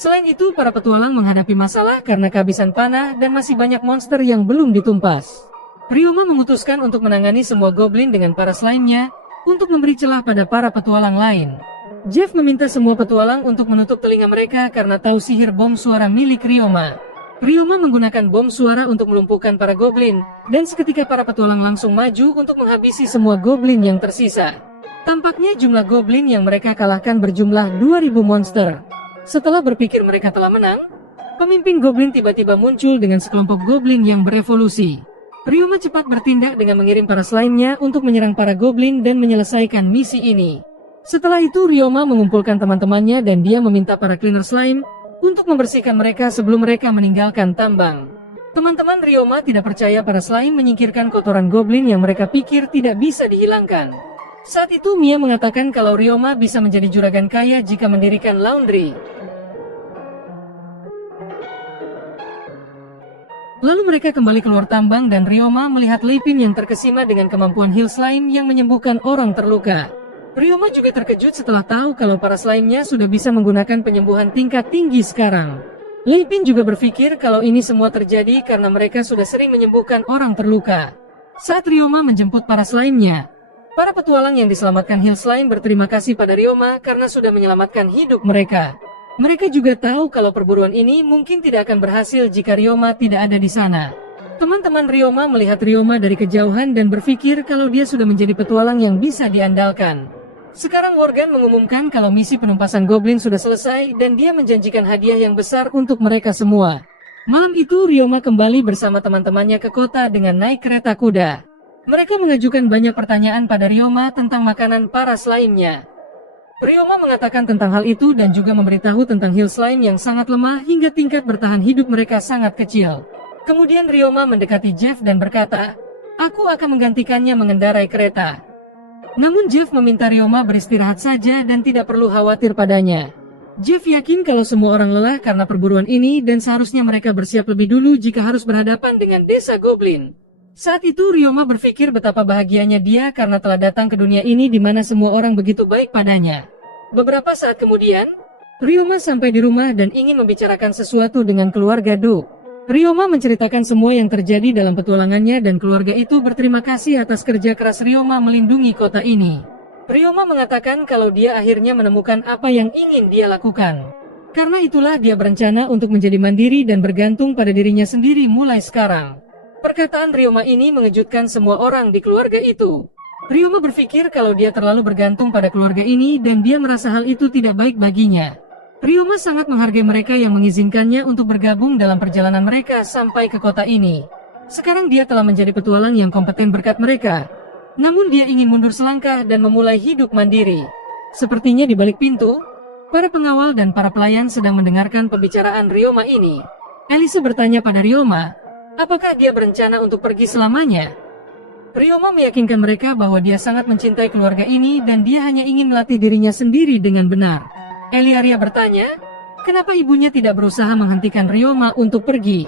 Selain itu, para petualang menghadapi masalah karena kehabisan panah dan masih banyak monster yang belum ditumpas. Ryoma memutuskan untuk menangani semua goblin dengan para slime-nya untuk memberi celah pada para petualang lain. Jeff meminta semua petualang untuk menutup telinga mereka karena tahu sihir bom suara milik Ryoma. Ryoma menggunakan bom suara untuk melumpuhkan para goblin, dan seketika para petualang langsung maju untuk menghabisi semua goblin yang tersisa. Tampaknya jumlah goblin yang mereka kalahkan berjumlah 2000 monster. Setelah berpikir mereka telah menang, pemimpin goblin tiba-tiba muncul dengan sekelompok goblin yang berevolusi. Ryoma cepat bertindak dengan mengirim para slime-nya untuk menyerang para goblin dan menyelesaikan misi ini. Setelah itu Ryoma mengumpulkan teman-temannya dan dia meminta para cleaner slime untuk membersihkan mereka sebelum mereka meninggalkan tambang. Teman-teman Ryoma tidak percaya para slime menyingkirkan kotoran goblin yang mereka pikir tidak bisa dihilangkan. Saat itu Mia mengatakan kalau Ryoma bisa menjadi juragan kaya jika mendirikan laundry. Lalu mereka kembali keluar tambang dan Ryoma melihat Leipin yang terkesima dengan kemampuan heal slime yang menyembuhkan orang terluka. Ryoma juga terkejut setelah tahu kalau para slime-nya sudah bisa menggunakan penyembuhan tingkat tinggi sekarang. Leipin juga berpikir kalau ini semua terjadi karena mereka sudah sering menyembuhkan orang terluka. Saat Ryoma menjemput para slime-nya, para petualang yang diselamatkan heal slime berterima kasih pada Ryoma karena sudah menyelamatkan hidup mereka. Mereka juga tahu kalau perburuan ini mungkin tidak akan berhasil jika Ryoma tidak ada di sana. Teman-teman Ryoma melihat Ryoma dari kejauhan dan berpikir kalau dia sudah menjadi petualang yang bisa diandalkan. Sekarang Worgen mengumumkan kalau misi penumpasan goblin sudah selesai dan dia menjanjikan hadiah yang besar untuk mereka semua. Malam itu Ryoma kembali bersama teman-temannya ke kota dengan naik kereta kuda. Mereka mengajukan banyak pertanyaan pada Ryoma tentang makanan para slime-nya. Ryoma mengatakan tentang hal itu dan juga memberitahu tentang heal slime yang sangat lemah hingga tingkat bertahan hidup mereka sangat kecil. Kemudian Ryoma mendekati Jeff dan berkata, "Aku akan menggantikannya mengendarai kereta." Namun Jeff meminta Ryoma beristirahat saja dan tidak perlu khawatir padanya. Jeff yakin kalau semua orang lelah karena perburuan ini dan seharusnya mereka bersiap lebih dulu jika harus berhadapan dengan desa goblin. Saat itu Ryoma berpikir betapa bahagianya dia karena telah datang ke dunia ini di mana semua orang begitu baik padanya. Beberapa saat kemudian, Ryoma sampai di rumah dan ingin membicarakan sesuatu dengan keluarga Du. Ryoma menceritakan semua yang terjadi dalam petualangannya dan keluarga itu berterima kasih atas kerja keras Ryoma melindungi kota ini. Ryoma mengatakan kalau dia akhirnya menemukan apa yang ingin dia lakukan. Karena itulah dia berencana untuk menjadi mandiri dan bergantung pada dirinya sendiri mulai sekarang. Perkataan Ryoma ini mengejutkan semua orang di keluarga itu. Ryoma berpikir kalau dia terlalu bergantung pada keluarga ini dan dia merasa hal itu tidak baik baginya. Ryoma sangat menghargai mereka yang mengizinkannya untuk bergabung dalam perjalanan mereka sampai ke kota ini. Sekarang dia telah menjadi petualang yang kompeten berkat mereka. Namun dia ingin mundur selangkah dan memulai hidup mandiri. Sepertinya di balik pintu, para pengawal dan para pelayan sedang mendengarkan pembicaraan Ryoma ini. Elise bertanya pada Ryoma, apakah dia berencana untuk pergi selamanya? Ryoma meyakinkan mereka bahwa dia sangat mencintai keluarga ini dan dia hanya ingin melatih dirinya sendiri dengan benar. Eliaria bertanya, kenapa ibunya tidak berusaha menghentikan Ryoma untuk pergi?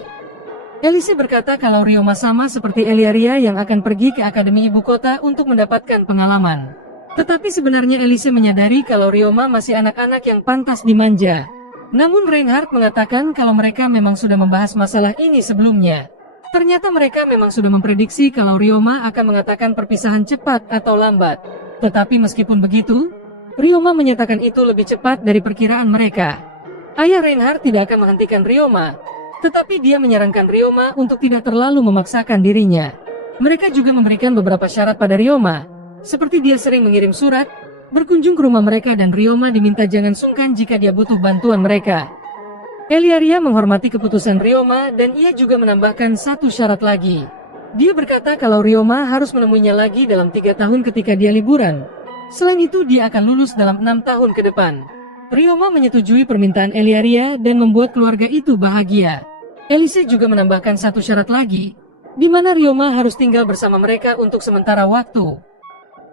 Elise berkata kalau Ryoma sama seperti Eliaria yang akan pergi ke Akademi Ibu Kota untuk mendapatkan pengalaman. Tetapi sebenarnya Elise menyadari kalau Ryoma masih anak-anak yang pantas dimanja. Namun Reinhardt mengatakan kalau mereka memang sudah membahas masalah ini sebelumnya. Ternyata mereka memang sudah memprediksi kalau Ryoma akan mengatakan perpisahan cepat atau lambat. Tetapi meskipun begitu, Ryoma menyatakan itu lebih cepat dari perkiraan mereka. Ayah Reinhardt tidak akan menghentikan Ryoma, tetapi dia menyarankan Ryoma untuk tidak terlalu memaksakan dirinya. Mereka juga memberikan beberapa syarat pada Ryoma, seperti dia sering mengirim surat, berkunjung ke rumah mereka dan Ryoma diminta jangan sungkan jika dia butuh bantuan mereka. Eliaria menghormati keputusan Ryoma dan ia juga menambahkan satu syarat lagi. Dia berkata kalau Ryoma harus menemuinya lagi dalam 3 tahun ketika dia liburan. Selain itu dia akan lulus dalam 6 tahun ke depan. Ryoma menyetujui permintaan Eliaria dan membuat keluarga itu bahagia. Elise juga menambahkan satu syarat lagi, di mana Ryoma harus tinggal bersama mereka untuk sementara waktu.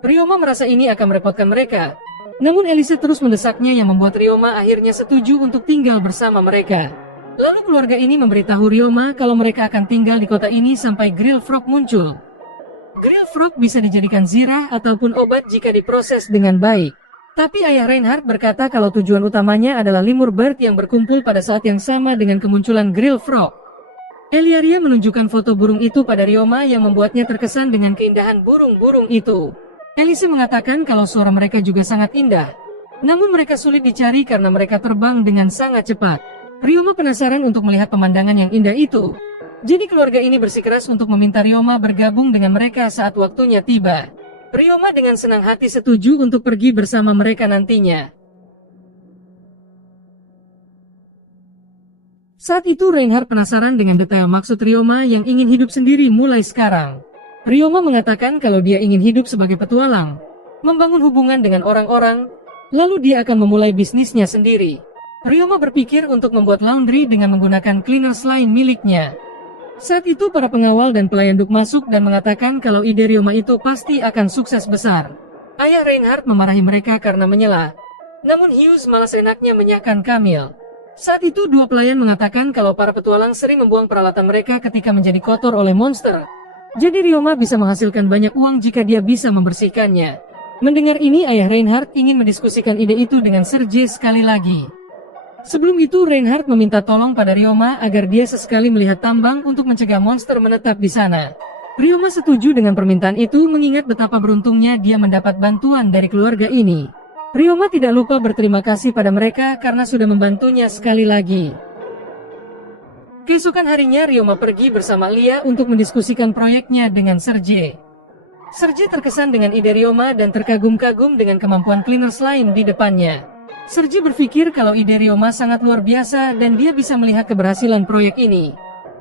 Ryoma merasa ini akan merepotkan mereka. Namun Elise terus mendesaknya yang membuat Ryoma akhirnya setuju untuk tinggal bersama mereka. Lalu keluarga ini memberitahu Ryoma kalau mereka akan tinggal di kota ini sampai Grill Frog muncul. Grill Frog bisa dijadikan zirah ataupun obat jika diproses dengan baik. Tapi ayah Reinhardt berkata kalau tujuan utamanya adalah lemur bird yang berkumpul pada saat yang sama dengan kemunculan grill frog. Eliaria menunjukkan foto burung itu pada Ryoma yang membuatnya terkesan dengan keindahan burung-burung itu. Elise mengatakan kalau suara mereka juga sangat indah. Namun mereka sulit dicari karena mereka terbang dengan sangat cepat. Ryoma penasaran untuk melihat pemandangan yang indah itu. Jadi keluarga ini bersikeras untuk meminta Ryoma bergabung dengan mereka saat waktunya tiba. Ryoma dengan senang hati setuju untuk pergi bersama mereka nantinya. Saat itu Reinhardt penasaran dengan detail maksud Ryoma yang ingin hidup sendiri mulai sekarang. Ryoma mengatakan kalau dia ingin hidup sebagai petualang, membangun hubungan dengan orang-orang, lalu dia akan memulai bisnisnya sendiri. Ryoma berpikir untuk membuat laundry dengan menggunakan cleaners lain miliknya. Saat itu para pengawal dan pelayan Duk masuk dan mengatakan kalau ide Ryoma itu pasti akan sukses besar. Ayah Reinhardt memarahi mereka karena menyela. Namun Hughes malah seenaknya menyahkan Camille. Saat itu dua pelayan mengatakan kalau para petualang sering membuang peralatan mereka ketika menjadi kotor oleh monster. Jadi Ryoma bisa menghasilkan banyak uang jika dia bisa membersihkannya. Mendengar ini ayah Reinhardt ingin mendiskusikan ide itu dengan Sergei sekali lagi. Sebelum itu Reinhardt meminta tolong pada Ryoma agar dia sesekali melihat tambang untuk mencegah monster menetap di sana. Ryoma setuju dengan permintaan itu mengingat betapa beruntungnya dia mendapat bantuan dari keluarga ini. Ryoma tidak lupa berterima kasih pada mereka karena sudah membantunya sekali lagi. Keesokan harinya Ryoma pergi bersama Lia untuk mendiskusikan proyeknya dengan Sergei. Sergei terkesan dengan ide Ryoma dan terkagum-kagum dengan kemampuan cleaners lain di depannya. Sergei berpikir kalau ide Ryoma sangat luar biasa dan dia bisa melihat keberhasilan proyek ini.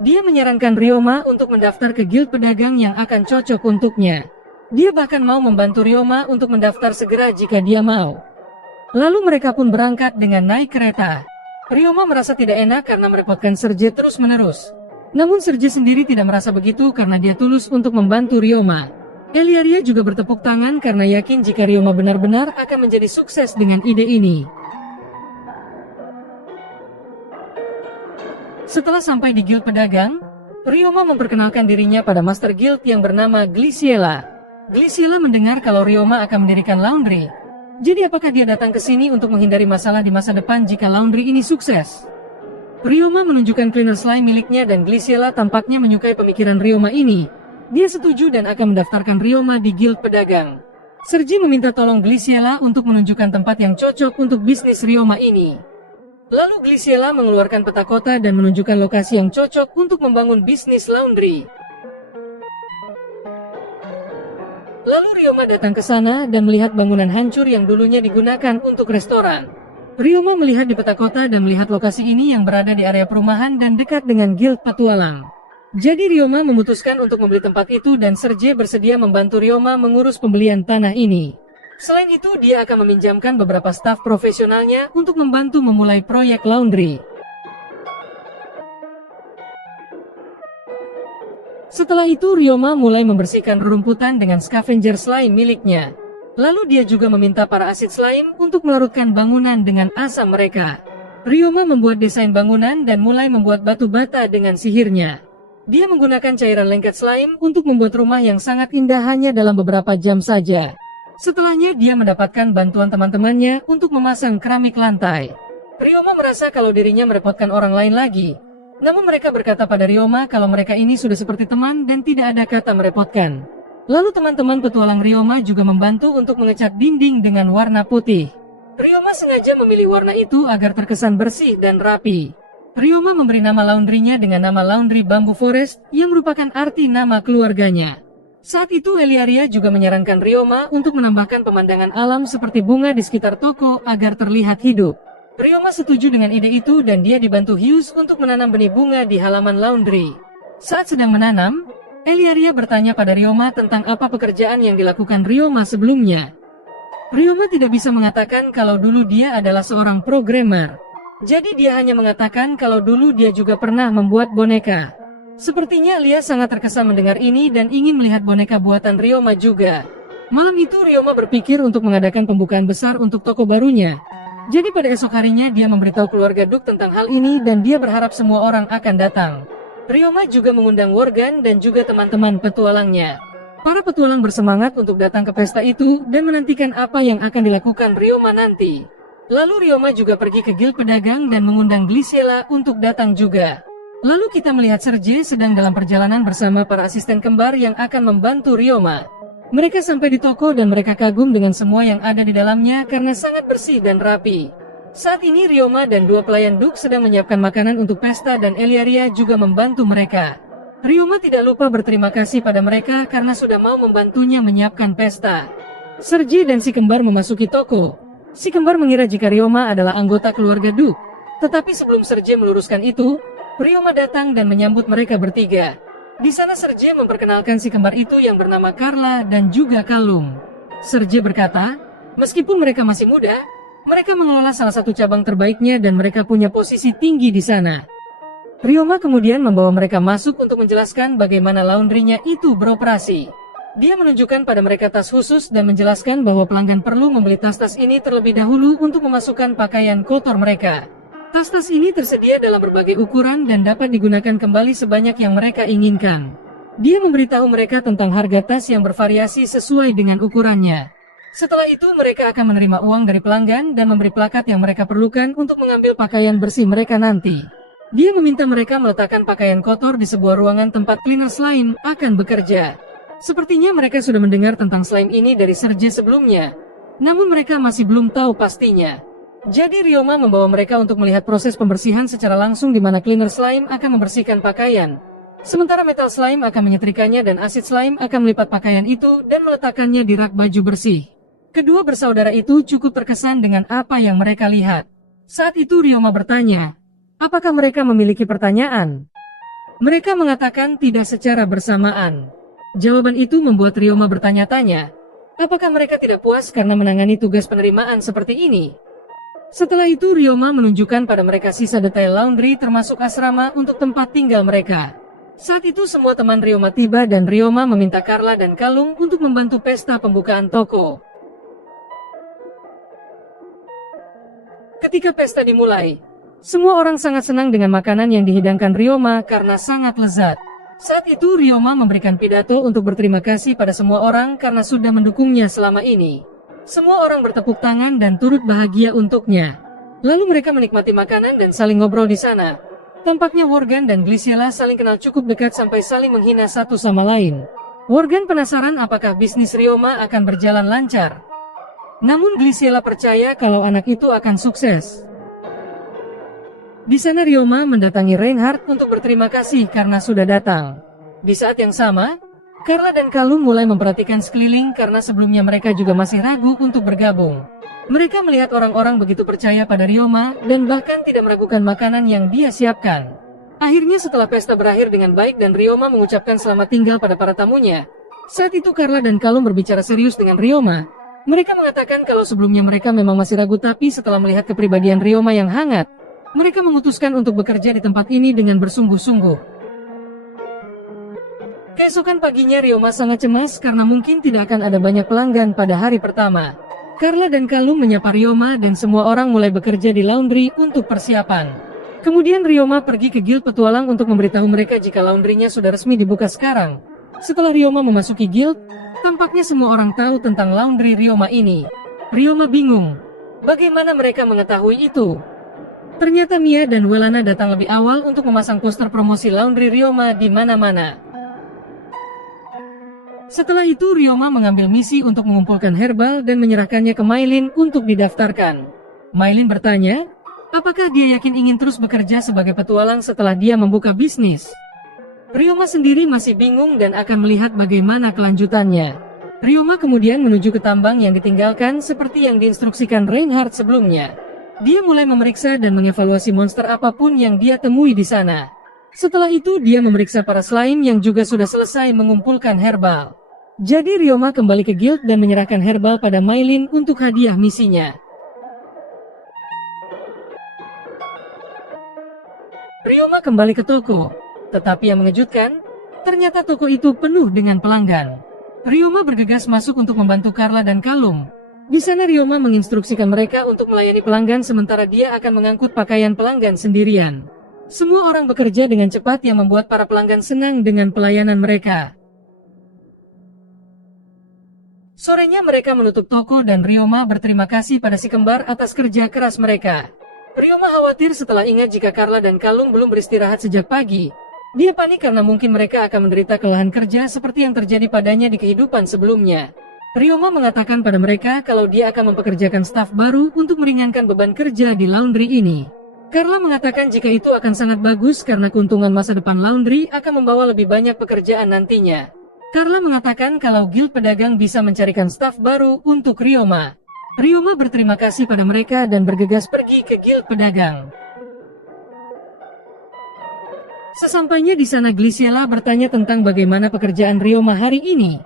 Dia menyarankan Ryoma untuk mendaftar ke guild pedagang yang akan cocok untuknya. Dia bahkan mau membantu Ryoma untuk mendaftar segera jika dia mau. Lalu mereka pun berangkat dengan naik kereta. Ryoma merasa tidak enak karena merepotkan Sergei terus-menerus. Namun Sergei sendiri tidak merasa begitu karena dia tulus untuk membantu Ryoma. Eliaria juga bertepuk tangan karena yakin jika Ryoma benar-benar akan menjadi sukses dengan ide ini. Setelah sampai di guild pedagang, Ryoma memperkenalkan dirinya pada master guild yang bernama Gliciela. Gliciela mendengar kalau Ryoma akan mendirikan laundry. Jadi apakah dia datang ke sini untuk menghindari masalah di masa depan jika laundry ini sukses? Ryoma menunjukkan cleaner slime miliknya dan Gliciela tampaknya menyukai pemikiran Ryoma ini. Dia setuju dan akan mendaftarkan Ryoma di guild pedagang. Sergei meminta tolong Gliciela untuk menunjukkan tempat yang cocok untuk bisnis Ryoma ini. Lalu Gliciela mengeluarkan peta kota dan menunjukkan lokasi yang cocok untuk membangun bisnis laundry. Lalu Ryoma datang ke sana dan melihat bangunan hancur yang dulunya digunakan untuk restoran. Ryoma melihat di peta kota dan melihat lokasi ini yang berada di area perumahan dan dekat dengan guild petualang. Jadi Ryoma memutuskan untuk membeli tempat itu dan Sergei bersedia membantu Ryoma mengurus pembelian tanah ini. Selain itu, dia akan meminjamkan beberapa staf profesionalnya untuk membantu memulai proyek laundry. Setelah itu, Ryoma mulai membersihkan rerumputan dengan scavenger slime miliknya. Lalu dia juga meminta para asid slime untuk melarutkan bangunan dengan asam mereka. Ryoma membuat desain bangunan dan mulai membuat batu bata dengan sihirnya. Dia menggunakan cairan lengket slime untuk membuat rumah yang sangat indah hanya dalam beberapa jam saja. Setelahnya dia mendapatkan bantuan teman-temannya untuk memasang keramik lantai. Ryoma merasa kalau dirinya merepotkan orang lain lagi. Namun mereka berkata pada Ryoma kalau mereka ini sudah seperti teman dan tidak ada kata merepotkan. Lalu teman-teman petualang Ryoma juga membantu untuk mengecat dinding dengan warna putih. Ryoma sengaja memilih warna itu agar terkesan bersih dan rapi. Ryoma memberi nama laundrynya dengan nama Laundry Bamboo Forest yang merupakan arti nama keluarganya. Saat itu Eliaria juga menyarankan Ryoma untuk menambahkan pemandangan alam seperti bunga di sekitar toko agar terlihat hidup. Ryoma setuju dengan ide itu dan dia dibantu Hughes untuk menanam benih bunga di halaman laundry. Saat sedang menanam, Eliaria bertanya pada Ryoma tentang apa pekerjaan yang dilakukan Ryoma sebelumnya. Ryoma tidak bisa mengatakan kalau dulu dia adalah seorang programmer. Jadi dia hanya mengatakan kalau dulu dia juga pernah membuat boneka. Sepertinya Lia sangat terkesan mendengar ini dan ingin melihat boneka buatan Ryoma juga. Malam itu Ryoma berpikir untuk mengadakan pembukaan besar untuk toko barunya. Jadi pada esok harinya dia memberitahu keluarga Duk tentang hal ini dan dia berharap semua orang akan datang. Ryoma juga mengundang Worgan dan juga teman-teman petualangnya. Para petualang bersemangat untuk datang ke pesta itu dan menantikan apa yang akan dilakukan Ryoma nanti. Lalu Ryoma juga pergi ke guild pedagang dan mengundang Glycella untuk datang juga. Lalu kita melihat Serge sedang dalam perjalanan bersama para asisten kembar yang akan membantu Ryoma. Mereka sampai di toko dan mereka kagum dengan semua yang ada di dalamnya karena sangat bersih dan rapi. Saat ini Ryoma dan dua pelayan Duke sedang menyiapkan makanan untuk pesta dan Eliaria juga membantu mereka. Ryoma tidak lupa berterima kasih pada mereka karena sudah mau membantunya menyiapkan pesta. Serge dan si kembar memasuki toko. Si kembar mengira jika Ryoma adalah anggota keluarga Duke. Tetapi sebelum Serge meluruskan itu, Ryoma datang dan menyambut mereka bertiga. Di sana Serge memperkenalkan si kembar itu yang bernama Carla dan juga Kalung. Serge berkata, meskipun mereka masih muda, mereka mengelola salah satu cabang terbaiknya dan mereka punya posisi tinggi di sana. Ryoma kemudian membawa mereka masuk untuk menjelaskan bagaimana laundrynya itu beroperasi. Dia menunjukkan pada mereka tas khusus dan menjelaskan bahwa pelanggan perlu membeli tas-tas ini terlebih dahulu untuk memasukkan pakaian kotor mereka. Tas-tas ini tersedia dalam berbagai ukuran dan dapat digunakan kembali sebanyak yang mereka inginkan. Dia memberitahu mereka tentang harga tas yang bervariasi sesuai dengan ukurannya. Setelah itu mereka akan menerima uang dari pelanggan dan memberi plakat yang mereka perlukan untuk mengambil pakaian bersih mereka nanti. Dia meminta mereka meletakkan pakaian kotor di sebuah ruangan tempat cleaner slime akan bekerja. Sepertinya mereka sudah mendengar tentang slime ini dari Serge sebelumnya. Namun mereka masih belum tahu pastinya. Jadi Ryoma membawa mereka untuk melihat proses pembersihan secara langsung di mana cleaner slime akan membersihkan pakaian. Sementara metal slime akan menyetrikanya dan asid slime akan melipat pakaian itu dan meletakkannya di rak baju bersih. Kedua bersaudara itu cukup terkesan dengan apa yang mereka lihat. Saat itu Ryoma bertanya, apakah mereka memiliki pertanyaan? Mereka mengatakan tidak secara bersamaan. Jawaban itu membuat Ryoma bertanya-tanya, apakah mereka tidak puas karena menangani tugas penerimaan seperti ini? Setelah itu Ryoma menunjukkan pada mereka sisa detail laundry termasuk asrama untuk tempat tinggal mereka. Saat itu semua teman Ryoma tiba dan Ryoma meminta Carla dan Kalung untuk membantu pesta pembukaan toko. Ketika pesta dimulai, semua orang sangat senang dengan makanan yang dihidangkan Ryoma karena sangat lezat. Saat itu Ryoma memberikan pidato untuk berterima kasih pada semua orang karena sudah mendukungnya selama ini. Semua orang bertepuk tangan dan turut bahagia untuknya. Lalu mereka menikmati makanan dan saling ngobrol di sana. Tampaknya Worgan dan Glycella saling kenal cukup dekat sampai saling menghina satu sama lain. Worgan penasaran apakah bisnis Ryoma akan berjalan lancar. Namun Glycella percaya kalau anak itu akan sukses. Di sana Ryoma mendatangi Reinhardt untuk berterima kasih karena sudah datang. Di saat yang sama, Carla dan Kalung mulai memperhatikan sekeliling karena sebelumnya mereka juga masih ragu untuk bergabung. Mereka melihat orang-orang begitu percaya pada Ryoma dan bahkan tidak meragukan makanan yang dia siapkan. Akhirnya setelah pesta berakhir dengan baik dan Ryoma mengucapkan selamat tinggal pada para tamunya. Saat itu Carla dan Kalung berbicara serius dengan Ryoma. Mereka mengatakan kalau sebelumnya mereka memang masih ragu tapi setelah melihat kepribadian Ryoma yang hangat, mereka memutuskan untuk bekerja di tempat ini dengan bersungguh-sungguh. Keesokan paginya Ryoma sangat cemas karena mungkin tidak akan ada banyak pelanggan pada hari pertama. Carla dan Kalung menyapa Ryoma dan semua orang mulai bekerja di laundry untuk persiapan. Kemudian Ryoma pergi ke guild petualang untuk memberitahu mereka jika laundrynya sudah resmi dibuka sekarang. Setelah Ryoma memasuki guild, tampaknya semua orang tahu tentang laundry Ryoma ini. Ryoma bingung. Bagaimana mereka mengetahui itu? Ternyata Mia dan Welana datang lebih awal untuk memasang poster promosi laundry Ryoma di mana-mana. Setelah itu Ryoma mengambil misi untuk mengumpulkan herbal dan menyerahkannya ke Maylin untuk didaftarkan. Maylin bertanya, apakah dia yakin ingin terus bekerja sebagai petualang setelah dia membuka bisnis? Ryoma sendiri masih bingung dan akan melihat bagaimana kelanjutannya. Ryoma kemudian menuju ke tambang yang ditinggalkan seperti yang diinstruksikan Reinhardt sebelumnya. Dia mulai memeriksa dan mengevaluasi monster apapun yang dia temui di sana. Setelah itu dia memeriksa para slime yang juga sudah selesai mengumpulkan herbal. Jadi Ryoma kembali ke guild dan menyerahkan herbal pada Maylin untuk hadiah misinya. Ryoma kembali ke toko. Tetapi yang mengejutkan, ternyata toko itu penuh dengan pelanggan. Ryoma bergegas masuk untuk membantu Carla dan Kalung. Di sana Ryoma menginstruksikan mereka untuk melayani pelanggan sementara dia akan mengangkut pakaian pelanggan sendirian. Semua orang bekerja dengan cepat yang membuat para pelanggan senang dengan pelayanan mereka. Sorenya mereka menutup toko dan Ryoma berterima kasih pada si kembar atas kerja keras mereka. Ryoma khawatir setelah ingat jika Carla dan Kalung belum beristirahat sejak pagi. Dia panik karena mungkin mereka akan menderita kelelahan kerja seperti yang terjadi padanya di kehidupan sebelumnya. Ryoma mengatakan pada mereka kalau dia akan mempekerjakan staf baru untuk meringankan beban kerja di laundry ini. Carla mengatakan jika itu akan sangat bagus karena keuntungan masa depan laundry akan membawa lebih banyak pekerjaan nantinya. Carla mengatakan kalau Guild Pedagang bisa mencarikan staf baru untuk Ryoma. Ryoma berterima kasih pada mereka dan bergegas pergi ke Guild Pedagang. Sesampainya di sana, Glyciela bertanya tentang bagaimana pekerjaan Ryoma hari ini.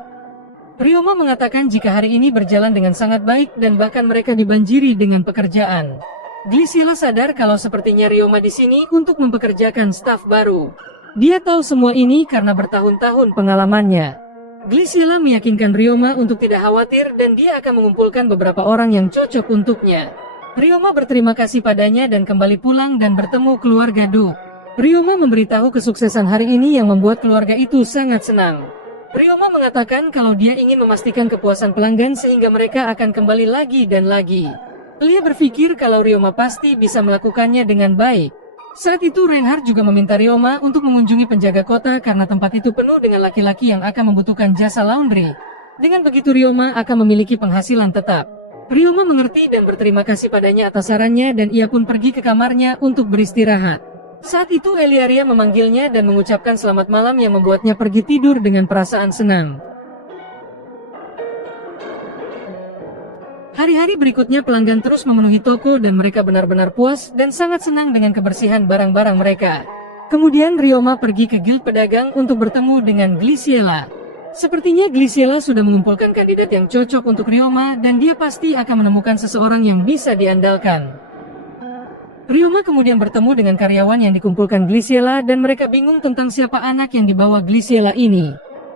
Ryoma mengatakan jika hari ini berjalan dengan sangat baik dan bahkan mereka dibanjiri dengan pekerjaan. Glyciela sadar kalau sepertinya Ryoma di sini untuk mempekerjakan staf baru. Dia tahu semua ini karena bertahun-tahun pengalamannya. Glyciela meyakinkan Ryoma untuk tidak khawatir dan dia akan mengumpulkan beberapa orang yang cocok untuknya. Ryoma berterima kasih padanya dan kembali pulang dan bertemu keluarga Du. Ryoma memberitahu kesuksesan hari ini yang membuat keluarga itu sangat senang. Ryoma mengatakan kalau dia ingin memastikan kepuasan pelanggan sehingga mereka akan kembali lagi dan lagi. Dia berpikir kalau Ryoma pasti bisa melakukannya dengan baik. Saat itu Reinhard juga meminta Ryoma untuk mengunjungi penjaga kota karena tempat itu penuh dengan laki-laki yang akan membutuhkan jasa laundry. Dengan begitu Ryoma akan memiliki penghasilan tetap. Ryoma mengerti dan berterima kasih padanya atas sarannya dan ia pun pergi ke kamarnya untuk beristirahat. Saat itu Eliaria memanggilnya dan mengucapkan selamat malam yang membuatnya pergi tidur dengan perasaan senang. Hari-hari berikutnya pelanggan terus memenuhi toko dan mereka benar-benar puas dan sangat senang dengan kebersihan barang-barang mereka. Kemudian Ryoma pergi ke Guild Pedagang untuk bertemu dengan Glyciela. Sepertinya Glyciela sudah mengumpulkan kandidat yang cocok untuk Ryoma dan dia pasti akan menemukan seseorang yang bisa diandalkan. Ryoma kemudian bertemu dengan karyawan yang dikumpulkan Glyciela dan mereka bingung tentang siapa anak yang dibawa Glyciela ini.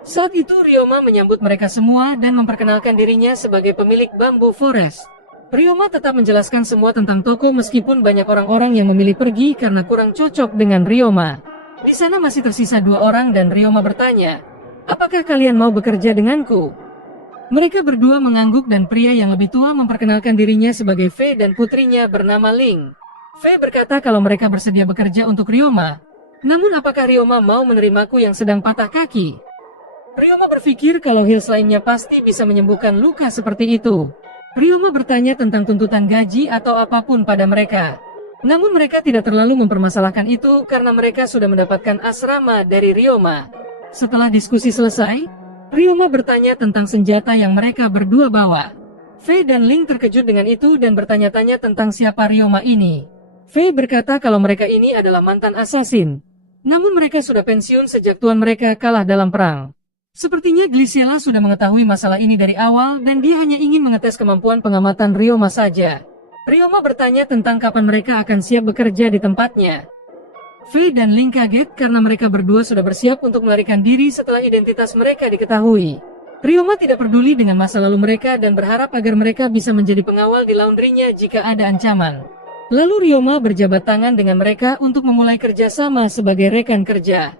Saat itu Ryoma menyambut mereka semua dan memperkenalkan dirinya sebagai pemilik Bamboo Forest. Ryoma tetap menjelaskan semua tentang toko meskipun banyak orang-orang yang memilih pergi karena kurang cocok dengan Ryoma. Di sana masih tersisa 2 orang dan Ryoma bertanya, "Apakah kalian mau bekerja denganku?" Mereka berdua mengangguk dan pria yang lebih tua memperkenalkan dirinya sebagai Faye dan putrinya bernama Ling. Faye berkata kalau mereka bersedia bekerja untuk Ryoma. Namun apakah Ryoma mau menerimaku yang sedang patah kaki? Ryoma berpikir kalau heels lainnya pasti bisa menyembuhkan luka seperti itu. Ryoma bertanya tentang tuntutan gaji atau apapun pada mereka. Namun mereka tidak terlalu mempermasalahkan itu karena mereka sudah mendapatkan asrama dari Ryoma. Setelah diskusi selesai, Ryoma bertanya tentang senjata yang mereka berdua bawa. Faye dan Ling terkejut dengan itu dan bertanya-tanya tentang siapa Ryoma ini. Faye berkata kalau mereka ini adalah mantan asasin. Namun mereka sudah pensiun sejak tuan mereka kalah dalam perang. Sepertinya Glyciela sudah mengetahui masalah ini dari awal dan dia hanya ingin mengetes kemampuan pengamatan Ryoma saja. Ryoma bertanya tentang kapan mereka akan siap bekerja di tempatnya. Faye dan Ling kaget karena mereka berdua sudah bersiap untuk melarikan diri setelah identitas mereka diketahui. Ryoma tidak peduli dengan masa lalu mereka dan berharap agar mereka bisa menjadi pengawal di laundrynya jika ada ancaman. Lalu Ryoma berjabat tangan dengan mereka untuk memulai kerjasama sebagai rekan kerja.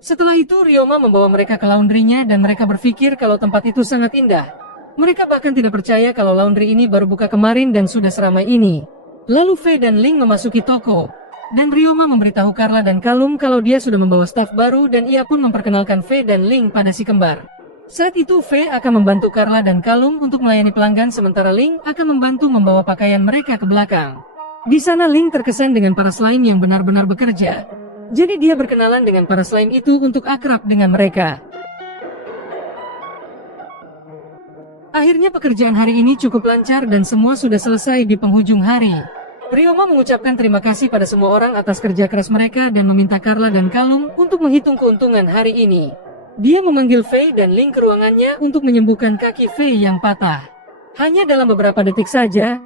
Setelah itu Ryoma membawa mereka ke laundrynya dan mereka berpikir kalau tempat itu sangat indah. Mereka bahkan tidak percaya kalau laundry ini baru buka kemarin dan sudah seramai ini. Lalu Faye dan Ling memasuki toko. Dan Ryoma memberitahu Carla dan Kalung kalau dia sudah membawa staf baru dan ia pun memperkenalkan Faye dan Ling pada si kembar. Saat itu Faye akan membantu Carla dan Kalung untuk melayani pelanggan sementara Ling akan membantu membawa pakaian mereka ke belakang. Di sana Ling terkesan dengan para slime yang benar-benar bekerja. Jadi dia berkenalan dengan para slime itu untuk akrab dengan mereka. Akhirnya pekerjaan hari ini cukup lancar dan semua sudah selesai di penghujung hari. Ryoma mengucapkan terima kasih pada semua orang atas kerja keras mereka dan meminta Carla dan Kalung untuk menghitung keuntungan hari ini. Dia memanggil Faye dan Ling ke ruangannya untuk menyembuhkan kaki Faye yang patah. Hanya dalam beberapa detik saja,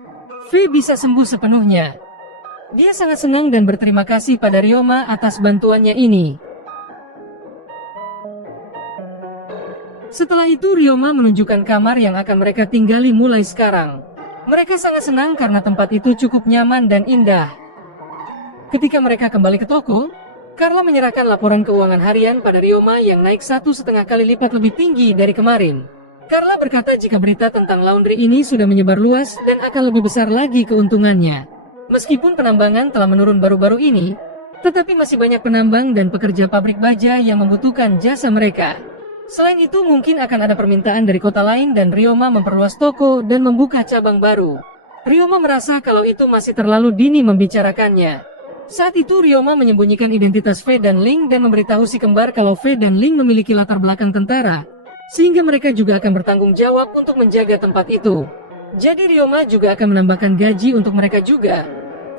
Faye bisa sembuh sepenuhnya. Dia sangat senang dan berterima kasih pada Ryoma atas bantuannya ini. Setelah itu Ryoma menunjukkan kamar yang akan mereka tinggali mulai sekarang. Mereka sangat senang karena tempat itu cukup nyaman dan indah. Ketika mereka kembali ke toko, Carla menyerahkan laporan keuangan harian pada Ryoma yang naik 1,5 kali lipat lebih tinggi dari kemarin. Carla berkata jika berita tentang laundry ini sudah menyebar luas dan akan lebih besar lagi keuntungannya. Meskipun penambangan telah menurun baru-baru ini, tetapi masih banyak penambang dan pekerja pabrik baja yang membutuhkan jasa mereka. Selain itu mungkin akan ada permintaan dari kota lain dan Ryoma memperluas toko dan membuka cabang baru. Ryoma merasa kalau itu masih terlalu dini membicarakannya. Saat itu Ryoma menyembunyikan identitas Fe dan Ling dan memberitahu si kembar kalau Fe dan Ling memiliki latar belakang tentara, sehingga mereka juga akan bertanggung jawab untuk menjaga tempat itu. Jadi Ryoma juga akan menambahkan gaji untuk mereka juga.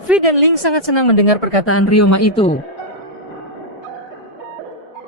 Fe dan Ling sangat senang mendengar perkataan Ryoma itu.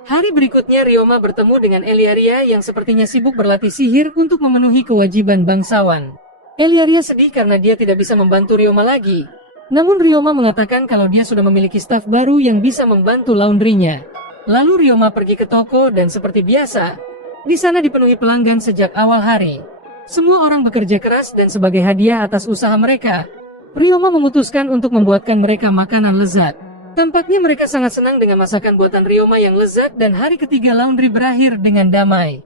Hari berikutnya Ryoma bertemu dengan Eliaria yang sepertinya sibuk berlatih sihir untuk memenuhi kewajiban bangsawan. Eliaria sedih karena dia tidak bisa membantu Ryoma lagi. Namun Ryoma mengatakan kalau dia sudah memiliki staf baru yang bisa membantu laundrynya. Lalu Ryoma pergi ke toko dan seperti biasa, di sana dipenuhi pelanggan sejak awal hari. Semua orang bekerja keras dan sebagai hadiah atas usaha mereka, Ryoma memutuskan untuk membuatkan mereka makanan lezat. Tampaknya mereka sangat senang dengan masakan buatan Ryoma yang lezat dan hari ketiga laundry berakhir dengan damai.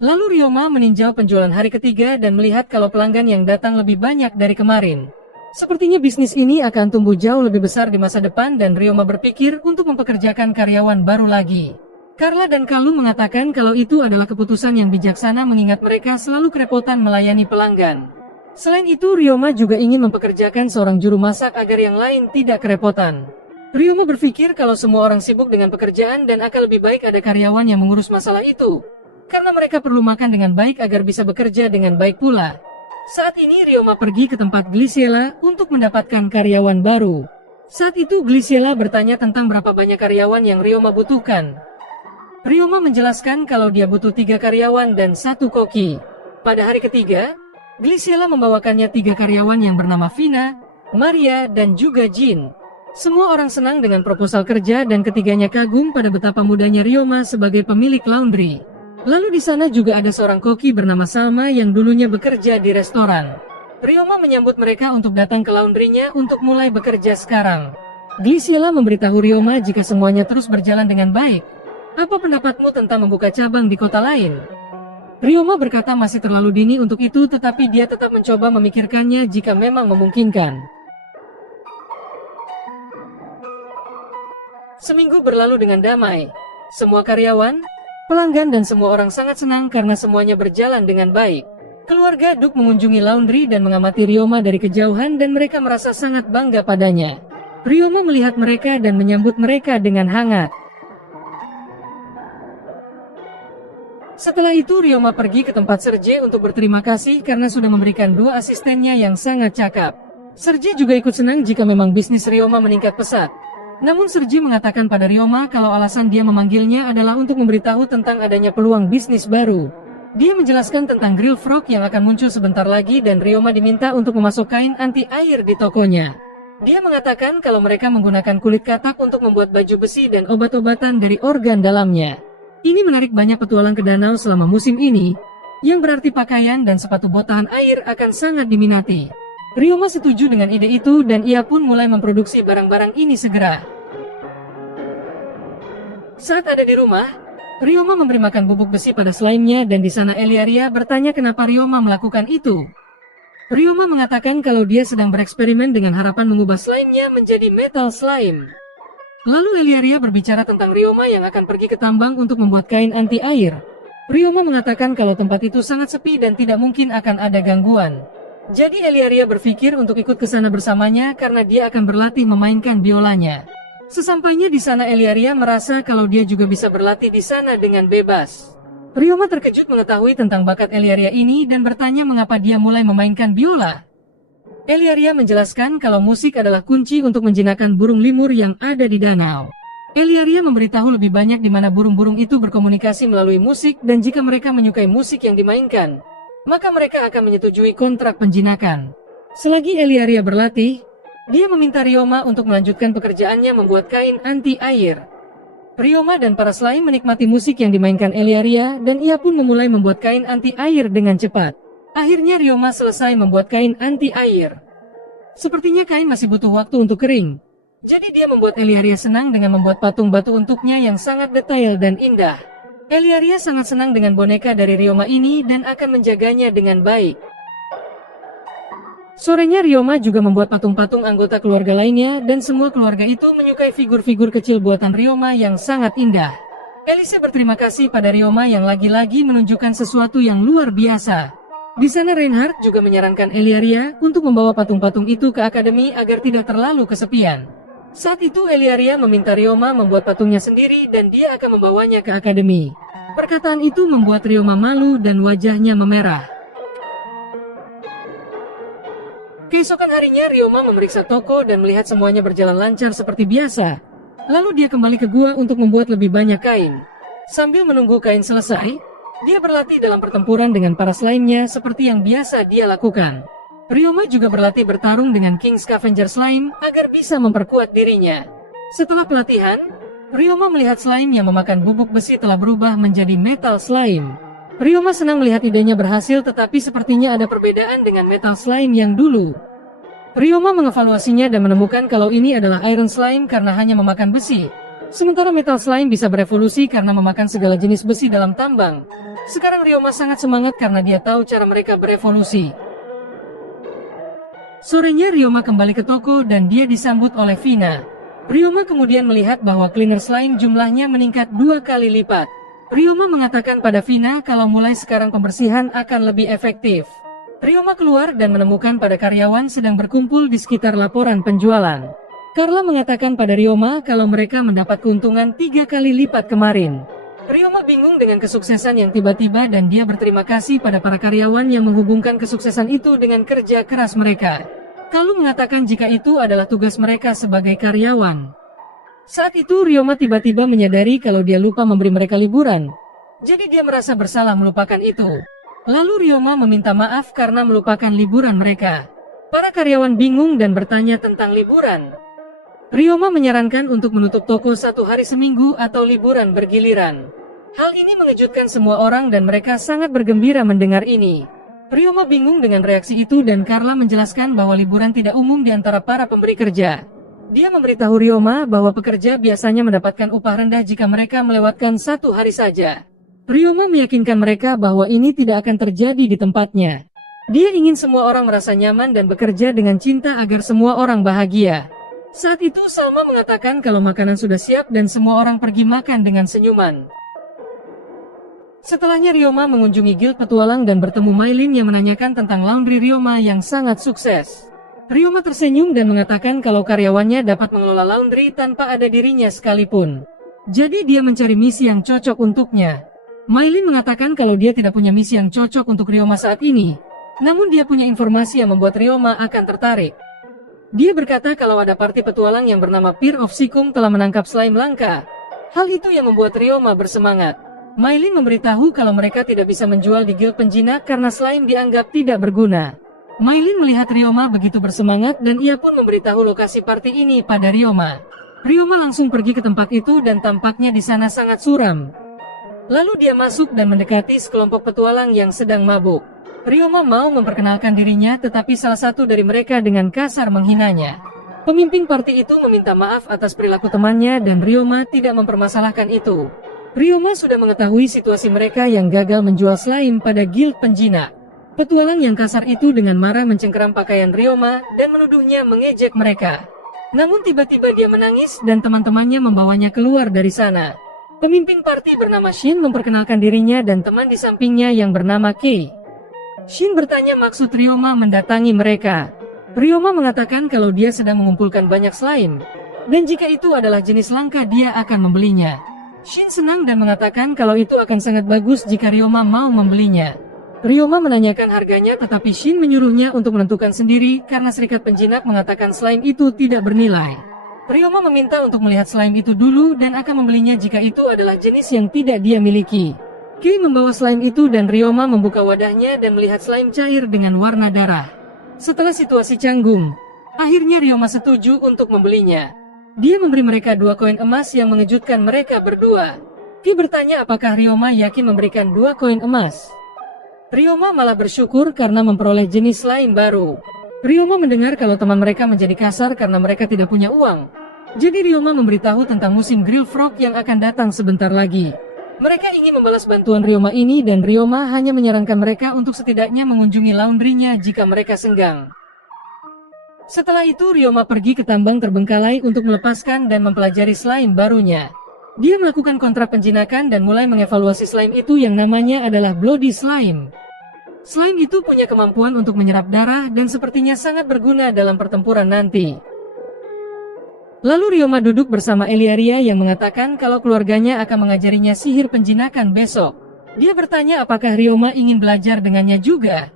Lalu Ryoma meninjau penjualan hari ketiga dan melihat kalau pelanggan yang datang lebih banyak dari kemarin. Sepertinya bisnis ini akan tumbuh jauh lebih besar di masa depan dan Ryoma berpikir untuk mempekerjakan karyawan baru lagi. Carla dan Kalu mengatakan kalau itu adalah keputusan yang bijaksana mengingat mereka selalu kerepotan melayani pelanggan. Selain itu Ryoma juga ingin mempekerjakan seorang juru masak agar yang lain tidak kerepotan. Ryoma berpikir kalau semua orang sibuk dengan pekerjaan dan akan lebih baik ada karyawan yang mengurus masalah itu. Karena mereka perlu makan dengan baik agar bisa bekerja dengan baik pula. Saat ini Ryoma pergi ke tempat Gliciela untuk mendapatkan karyawan baru. Saat itu Gliciela bertanya tentang berapa banyak karyawan yang Ryoma butuhkan. Ryoma menjelaskan kalau dia butuh 3 karyawan dan 1 koki. Pada hari ketiga, Gliciela membawakannya 3 karyawan yang bernama Vina, Maria, dan juga Jin. Semua orang senang dengan proposal kerja dan ketiganya kagum pada betapa mudanya Ryoma sebagai pemilik laundry. Lalu di sana juga ada seorang koki bernama Salma yang dulunya bekerja di restoran. Ryoma menyambut mereka untuk datang ke laundrynya untuk mulai bekerja sekarang. Gliciela memberitahu Ryoma jika semuanya terus berjalan dengan baik. Apa pendapatmu tentang membuka cabang di kota lain? Ryoma berkata masih terlalu dini untuk itu tetapi dia tetap mencoba memikirkannya jika memang memungkinkan. Seminggu berlalu dengan damai. Semua karyawan, pelanggan dan semua orang sangat senang karena semuanya berjalan dengan baik. Keluarga Duk mengunjungi laundry dan mengamati Ryoma dari kejauhan dan mereka merasa sangat bangga padanya. Ryoma melihat mereka dan menyambut mereka dengan hangat. Setelah itu Ryoma pergi ke tempat Serge untuk berterima kasih karena sudah memberikan 2 asistennya yang sangat cakap. Serge juga ikut senang jika memang bisnis Ryoma meningkat pesat. Namun Serge mengatakan pada Ryoma kalau alasan dia memanggilnya adalah untuk memberitahu tentang adanya peluang bisnis baru. Dia menjelaskan tentang grill frog yang akan muncul sebentar lagi dan Ryoma diminta untuk memasok kain anti air di tokonya. Dia mengatakan kalau mereka menggunakan kulit katak untuk membuat baju besi dan obat-obatan dari organ dalamnya. Ini menarik banyak petualang ke danau selama musim ini, yang berarti pakaian dan sepatu botahan air akan sangat diminati. Ryoma setuju dengan ide itu dan ia pun mulai memproduksi barang-barang ini segera. Saat ada di rumah, Ryoma memberi makan bubuk besi pada slime-nya dan di sana Eliaria bertanya kenapa Ryoma melakukan itu. Ryoma mengatakan kalau dia sedang bereksperimen dengan harapan mengubah slime-nya menjadi metal slime. Lalu Eliaria berbicara tentang Ryoma yang akan pergi ke tambang untuk membuat kain anti air. Ryoma mengatakan kalau tempat itu sangat sepi dan tidak mungkin akan ada gangguan. Jadi Eliaria berpikir untuk ikut ke sana bersamanya karena dia akan berlatih memainkan biolanya. Sesampainya di sana Eliaria merasa kalau dia juga bisa berlatih di sana dengan bebas. Ryoma terkejut mengetahui tentang bakat Eliaria ini dan bertanya mengapa dia mulai memainkan biola. Eliaria menjelaskan kalau musik adalah kunci untuk menjinakkan burung limur yang ada di danau. Eliaria memberitahu lebih banyak di mana burung-burung itu berkomunikasi melalui musik dan jika mereka menyukai musik yang dimainkan, maka mereka akan menyetujui kontrak penjinakan. Selagi Eliaria berlatih, dia meminta Ryoma untuk melanjutkan pekerjaannya membuat kain anti air. Ryoma dan para slime menikmati musik yang dimainkan Eliaria dan ia pun memulai membuat kain anti air dengan cepat. Akhirnya Ryoma selesai membuat kain anti air. Sepertinya kain masih butuh waktu untuk kering. Jadi dia membuat Eliaria senang dengan membuat patung batu untuknya yang sangat detail dan indah. Eliaria sangat senang dengan boneka dari Ryoma ini dan akan menjaganya dengan baik. Sorenya Ryoma juga membuat patung-patung anggota keluarga lainnya dan semua keluarga itu menyukai figur-figur kecil buatan Ryoma yang sangat indah. Elise berterima kasih pada Ryoma yang lagi-lagi menunjukkan sesuatu yang luar biasa. Di sana Reinhardt juga menyarankan Eliaria untuk membawa patung-patung itu ke akademi agar tidak terlalu kesepian. Saat itu Eliaria meminta Ryoma membuat patungnya sendiri dan dia akan membawanya ke akademi. Perkataan itu membuat Ryoma malu dan wajahnya memerah. Keesokan harinya Ryoma memeriksa toko dan melihat semuanya berjalan lancar seperti biasa. Lalu dia kembali ke gua untuk membuat lebih banyak kain. Sambil menunggu kain selesai, dia berlatih dalam pertempuran dengan para slime-nya seperti yang biasa dia lakukan. Ryoma juga berlatih bertarung dengan King Scavenger Slime agar bisa memperkuat dirinya. Setelah pelatihan, Ryoma melihat slime yang memakan bubuk besi telah berubah menjadi metal slime. Ryoma senang melihat idenya berhasil, tetapi sepertinya ada perbedaan dengan metal slime yang dulu. Ryoma mengevaluasinya dan menemukan kalau ini adalah iron slime karena hanya memakan besi. Sementara metal slime bisa berevolusi karena memakan segala jenis besi dalam tambang. Sekarang Ryoma sangat semangat karena dia tahu cara mereka berevolusi. Sorenya Ryoma kembali ke toko dan dia disambut oleh Vina. Ryoma kemudian melihat bahwa cleaner slime jumlahnya meningkat 2 kali lipat. Ryoma mengatakan pada Vina kalau mulai sekarang pembersihan akan lebih efektif. Ryoma keluar dan menemukan pada karyawan sedang berkumpul di sekitar laporan penjualan. Carla mengatakan pada Ryoma kalau mereka mendapat keuntungan 3 kali lipat kemarin. Ryoma bingung dengan kesuksesan yang tiba-tiba dan dia berterima kasih pada para karyawan yang menghubungkan kesuksesan itu dengan kerja keras mereka. Kalu mengatakan jika itu adalah tugas mereka sebagai karyawan. Saat itu Ryoma tiba-tiba menyadari kalau dia lupa memberi mereka liburan. Jadi dia merasa bersalah melupakan itu. Lalu Ryoma meminta maaf karena melupakan liburan mereka. Para karyawan bingung dan bertanya tentang liburan. Ryoma menyarankan untuk menutup toko 1 hari seminggu atau liburan bergiliran. Hal ini mengejutkan semua orang dan mereka sangat bergembira mendengar ini. Ryoma bingung dengan reaksi itu dan Carla menjelaskan bahwa liburan tidak umum di antara para pemberi kerja. Dia memberitahu Ryoma bahwa pekerja biasanya mendapatkan upah rendah jika mereka melewatkan 1 hari saja. Ryoma meyakinkan mereka bahwa ini tidak akan terjadi di tempatnya. Dia ingin semua orang merasa nyaman dan bekerja dengan cinta agar semua orang bahagia. Saat itu Salma mengatakan kalau makanan sudah siap dan semua orang pergi makan dengan senyuman. Setelahnya Ryoma mengunjungi guild petualang dan bertemu Maylin yang menanyakan tentang laundry Ryoma yang sangat sukses. Ryoma tersenyum dan mengatakan kalau karyawannya dapat mengelola laundry tanpa ada dirinya sekalipun. Jadi dia mencari misi yang cocok untuknya. Maylin mengatakan kalau dia tidak punya misi yang cocok untuk Ryoma saat ini. Namun dia punya informasi yang membuat Ryoma akan tertarik. Dia berkata kalau ada parti petualang yang bernama Peer of Sikum telah menangkap slime langka. Hal itu yang membuat Ryoma bersemangat. Maylin memberitahu kalau mereka tidak bisa menjual di guild penjinak karena slime dianggap tidak berguna. Maylin melihat Ryoma begitu bersemangat dan ia pun memberitahu lokasi parti ini pada Ryoma. Ryoma langsung pergi ke tempat itu dan tampaknya di sana sangat suram. Lalu dia masuk dan mendekati sekelompok petualang yang sedang mabuk. Ryoma mau memperkenalkan dirinya tetapi salah satu dari mereka dengan kasar menghinanya. Pemimpin parti itu meminta maaf atas perilaku temannya dan Ryoma tidak mempermasalahkan itu. Ryoma sudah mengetahui situasi mereka yang gagal menjual slime pada guild penjinak. Petualang yang kasar itu dengan marah mencengkeram pakaian Ryoma dan menuduhnya mengejek mereka. Namun tiba-tiba dia menangis dan teman-temannya membawanya keluar dari sana. Pemimpin parti bernama Shin memperkenalkan dirinya dan teman di sampingnya yang bernama Kei. Shin bertanya maksud Ryoma mendatangi mereka. Ryoma mengatakan kalau dia sedang mengumpulkan banyak slime. Dan jika itu adalah jenis langka dia akan membelinya. Shin senang dan mengatakan kalau itu akan sangat bagus jika Ryoma mau membelinya. Ryoma menanyakan harganya tetapi Shin menyuruhnya untuk menentukan sendiri karena serikat penjinak mengatakan slime itu tidak bernilai. Ryoma meminta untuk melihat slime itu dulu dan akan membelinya jika itu adalah jenis yang tidak dia miliki. Kei membawa slime itu dan Ryoma membuka wadahnya dan melihat slime cair dengan warna darah. Setelah situasi canggung, akhirnya Ryoma setuju untuk membelinya. Dia memberi mereka 2 koin emas yang mengejutkan mereka berdua. Kei bertanya apakah Ryoma yakin memberikan 2 koin emas. Ryoma malah bersyukur karena memperoleh jenis slime baru. Ryoma mendengar kalau teman mereka menjadi kasar karena mereka tidak punya uang. Jadi Ryoma memberitahu tentang musim Grill Frog yang akan datang sebentar lagi. Mereka ingin membalas bantuan Ryoma ini dan Ryoma hanya menyarankan mereka untuk setidaknya mengunjungi laundrynya jika mereka senggang. Setelah itu Ryoma pergi ke tambang terbengkalai untuk melepaskan dan mempelajari slime barunya. Dia melakukan kontrak penjinakan dan mulai mengevaluasi slime itu yang namanya adalah Bloody Slime. Slime itu punya kemampuan untuk menyerap darah dan sepertinya sangat berguna dalam pertempuran nanti. Lalu Ryoma duduk bersama Eliaria yang mengatakan kalau keluarganya akan mengajarinya sihir penjinakan besok. Dia bertanya apakah Ryoma ingin belajar dengannya juga.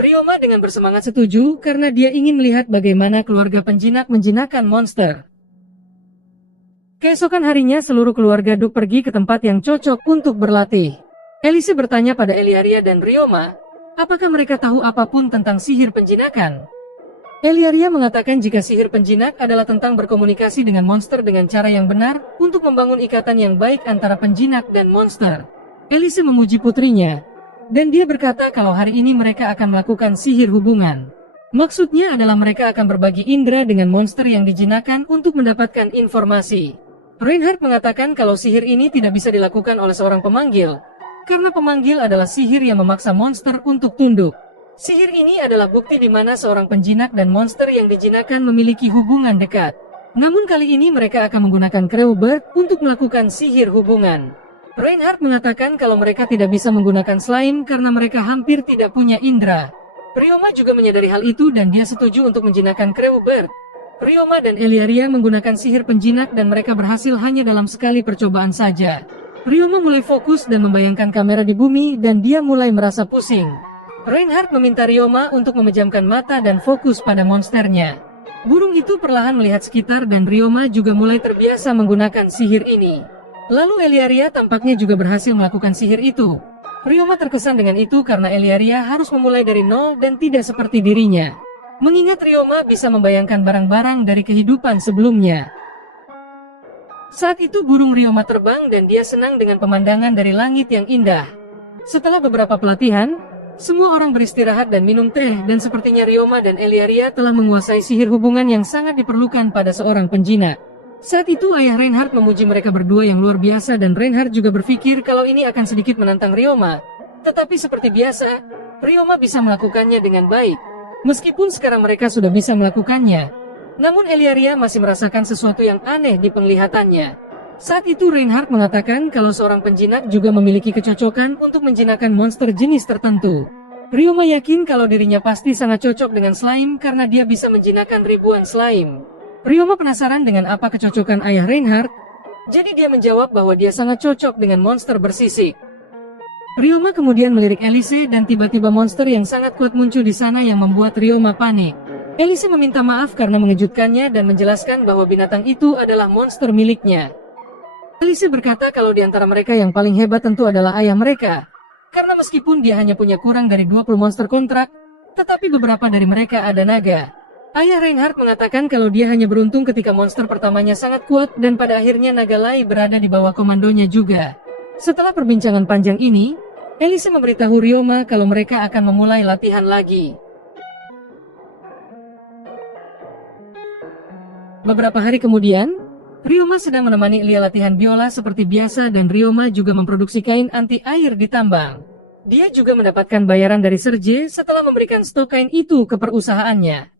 Ryoma dengan bersemangat setuju karena dia ingin melihat bagaimana keluarga penjinak menjinakkan monster. Keesokan harinya seluruh keluarga Duke pergi ke tempat yang cocok untuk berlatih. Elise bertanya pada Eliaria dan Ryoma, apakah mereka tahu apapun tentang sihir penjinakan? Eliaria mengatakan jika sihir penjinak adalah tentang berkomunikasi dengan monster dengan cara yang benar untuk membangun ikatan yang baik antara penjinak dan monster. Elise memuji putrinya, dan dia berkata kalau hari ini mereka akan melakukan sihir hubungan. Maksudnya adalah mereka akan berbagi indera dengan monster yang dijinakkan untuk mendapatkan informasi. Reinhardt mengatakan kalau sihir ini tidak bisa dilakukan oleh seorang pemanggil, karena pemanggil adalah sihir yang memaksa monster untuk tunduk. Sihir ini adalah bukti di mana seorang penjinak dan monster yang dijinakkan memiliki hubungan dekat. Namun kali ini mereka akan menggunakan Crewbird untuk melakukan sihir hubungan. Reinhardt mengatakan kalau mereka tidak bisa menggunakan slime karena mereka hampir tidak punya indera. Ryoma juga menyadari hal itu dan dia setuju untuk menjinakkan Crewbird. Ryoma dan Eliaria menggunakan sihir penjinak dan mereka berhasil hanya dalam sekali percobaan saja. Ryoma mulai fokus dan membayangkan kamera di bumi dan dia mulai merasa pusing. Reinhardt meminta Ryoma untuk memejamkan mata dan fokus pada monsternya. Burung itu perlahan melihat sekitar dan Ryoma juga mulai terbiasa menggunakan sihir ini. Lalu Eliaria tampaknya juga berhasil melakukan sihir itu. Ryoma terkesan dengan itu karena Eliaria harus memulai dari nol dan tidak seperti dirinya. Mengingat Ryoma bisa membayangkan barang-barang dari kehidupan sebelumnya. Saat itu burung Ryoma terbang dan dia senang dengan pemandangan dari langit yang indah. Setelah beberapa pelatihan, semua orang beristirahat dan minum teh dan sepertinya Ryoma dan Eliaria telah menguasai sihir hubungan yang sangat diperlukan pada seorang penjinak. Saat itu ayah Reinhardt memuji mereka berdua yang luar biasa dan Reinhardt juga berpikir kalau ini akan sedikit menantang Ryoma. Tetapi seperti biasa, Ryoma bisa melakukannya dengan baik. Meskipun sekarang mereka sudah bisa melakukannya. Namun Eliaria masih merasakan sesuatu yang aneh di penglihatannya. Saat itu Reinhardt mengatakan kalau seorang penjinak juga memiliki kecocokan untuk menjinakkan monster jenis tertentu. Ryoma yakin kalau dirinya pasti sangat cocok dengan slime karena dia bisa menjinakkan ribuan slime. Ryoma penasaran dengan apa kecocokan ayah Reinhardt, jadi dia menjawab bahwa dia sangat cocok dengan monster bersisik. Ryoma kemudian melirik Elise dan tiba-tiba monster yang sangat kuat muncul di sana yang membuat Ryoma panik. Elise meminta maaf karena mengejutkannya dan menjelaskan bahwa binatang itu adalah monster miliknya. Elise berkata kalau di antara mereka yang paling hebat tentu adalah ayah mereka. Karena meskipun dia hanya punya kurang dari 20 monster kontrak, tetapi beberapa dari mereka ada naga. Ayah Reinhardt mengatakan kalau dia hanya beruntung ketika monster pertamanya sangat kuat dan pada akhirnya naga lain berada di bawah komandonya juga. Setelah perbincangan panjang ini, Elise memberitahu Ryoma kalau mereka akan memulai latihan lagi. Beberapa hari kemudian, Ryoma sedang menemani Lia latihan biola seperti biasa dan Ryoma juga memproduksi kain anti air di tambang. Dia juga mendapatkan bayaran dari Serge setelah memberikan stok kain itu ke perusahaannya.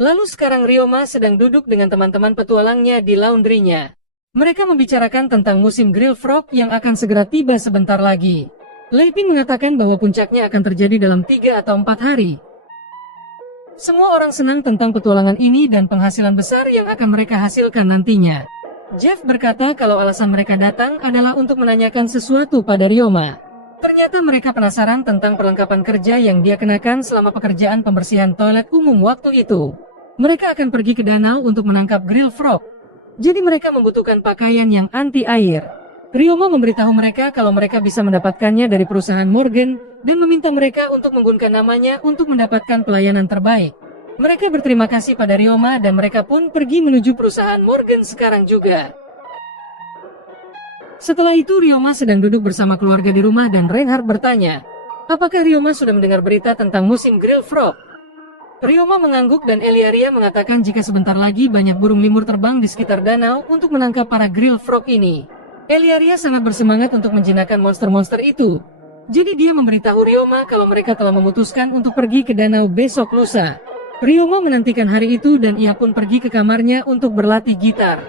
Lalu sekarang Ryoma sedang duduk dengan teman-teman petualangnya di laundrynya. Mereka membicarakan tentang musim Grill Frog yang akan segera tiba sebentar lagi. Leipin mengatakan bahwa puncaknya akan terjadi dalam 3 atau 4 hari. Semua orang senang tentang petualangan ini dan penghasilan besar yang akan mereka hasilkan nantinya. Jeff berkata kalau alasan mereka datang adalah untuk menanyakan sesuatu pada Ryoma. Ternyata mereka penasaran tentang perlengkapan kerja yang dia kenakan selama pekerjaan pembersihan toilet umum waktu itu. Mereka akan pergi ke danau untuk menangkap Grill Frog. Jadi mereka membutuhkan pakaian yang anti air. Ryoma memberitahu mereka kalau mereka bisa mendapatkannya dari perusahaan Morgan dan meminta mereka untuk menggunakan namanya untuk mendapatkan pelayanan terbaik. Mereka berterima kasih pada Ryoma dan mereka pun pergi menuju perusahaan Morgan sekarang juga. Setelah itu Ryoma sedang duduk bersama keluarga di rumah dan Reinhardt bertanya, apakah Ryoma sudah mendengar berita tentang musim Grill Frog? Ryoma mengangguk dan Eliaria mengatakan jika sebentar lagi banyak burung lemur terbang di sekitar danau untuk menangkap para grill frog ini. Eliaria sangat bersemangat untuk menjinakkan monster-monster itu. Jadi dia memberitahu Ryoma kalau mereka telah memutuskan untuk pergi ke danau besok lusa. Ryoma menantikan hari itu dan ia pun pergi ke kamarnya untuk berlatih gitar.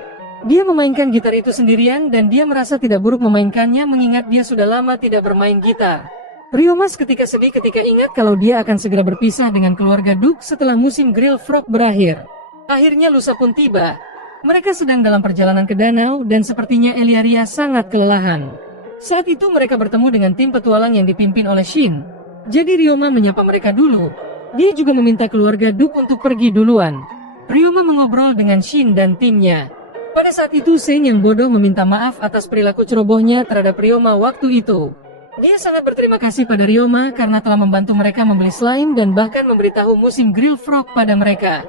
Dia memainkan gitar itu sendirian dan dia merasa tidak buruk memainkannya mengingat dia sudah lama tidak bermain gitar. Ryoma seketika sedih ketika ingat kalau dia akan segera berpisah dengan keluarga Duke setelah musim grill frog berakhir. Akhirnya lusa pun tiba. Mereka sedang dalam perjalanan ke danau dan sepertinya Eliaria sangat kelelahan. Saat itu mereka bertemu dengan tim petualang yang dipimpin oleh Shin. Jadi Ryoma menyapa mereka dulu. Dia juga meminta keluarga Duke untuk pergi duluan. Ryoma mengobrol dengan Shin dan timnya. Pada saat itu Sein yang bodoh meminta maaf atas perilaku cerobohnya terhadap Ryoma waktu itu. Dia sangat berterima kasih pada Ryoma karena telah membantu mereka membeli slime dan bahkan memberitahu musim grill frog pada mereka.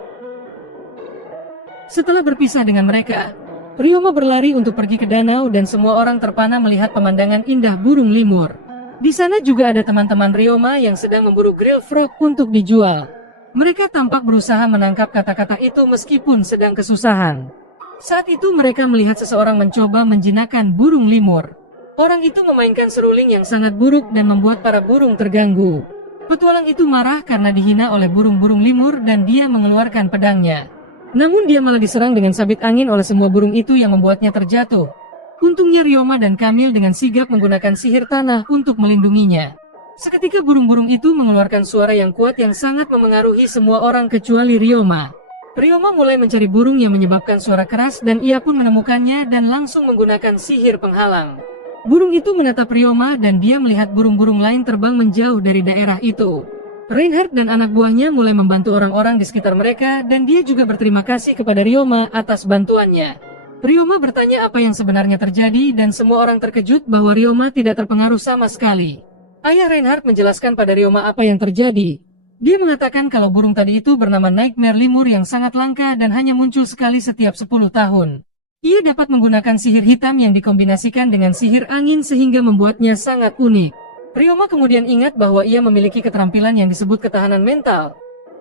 Setelah berpisah dengan mereka, Ryoma berlari untuk pergi ke danau dan semua orang terpana melihat pemandangan indah burung lemur. Di sana juga ada teman-teman Ryoma yang sedang memburu grill frog untuk dijual. Mereka tampak berusaha menangkap kata-kata itu meskipun sedang kesusahan. Saat itu mereka melihat seseorang mencoba menjinakkan burung lemur. Orang itu memainkan seruling yang sangat buruk dan membuat para burung terganggu. Petualang itu marah karena dihina oleh burung-burung lemur dan dia mengeluarkan pedangnya. Namun dia malah diserang dengan sabit angin oleh semua burung itu yang membuatnya terjatuh. Untungnya Ryoma dan Kamil dengan sigap menggunakan sihir tanah untuk melindunginya. Seketika burung-burung itu mengeluarkan suara yang kuat yang sangat memengaruhi semua orang kecuali Ryoma. Ryoma mulai mencari burung yang menyebabkan suara keras dan ia pun menemukannya dan langsung menggunakan sihir penghalang. Burung itu menatap Ryoma dan dia melihat burung-burung lain terbang menjauh dari daerah itu. Reinhardt dan anak buahnya mulai membantu orang-orang di sekitar mereka dan dia juga berterima kasih kepada Ryoma atas bantuannya. Ryoma bertanya apa yang sebenarnya terjadi dan semua orang terkejut bahwa Ryoma tidak terpengaruh sama sekali. Ayah Reinhardt menjelaskan pada Ryoma apa yang terjadi. Dia mengatakan kalau burung tadi itu bernama Nightmare Lemur yang sangat langka dan hanya muncul sekali setiap 10 tahun. Ia dapat menggunakan sihir hitam yang dikombinasikan dengan sihir angin sehingga membuatnya sangat unik. Ryoma kemudian ingat bahwa ia memiliki keterampilan yang disebut ketahanan mental.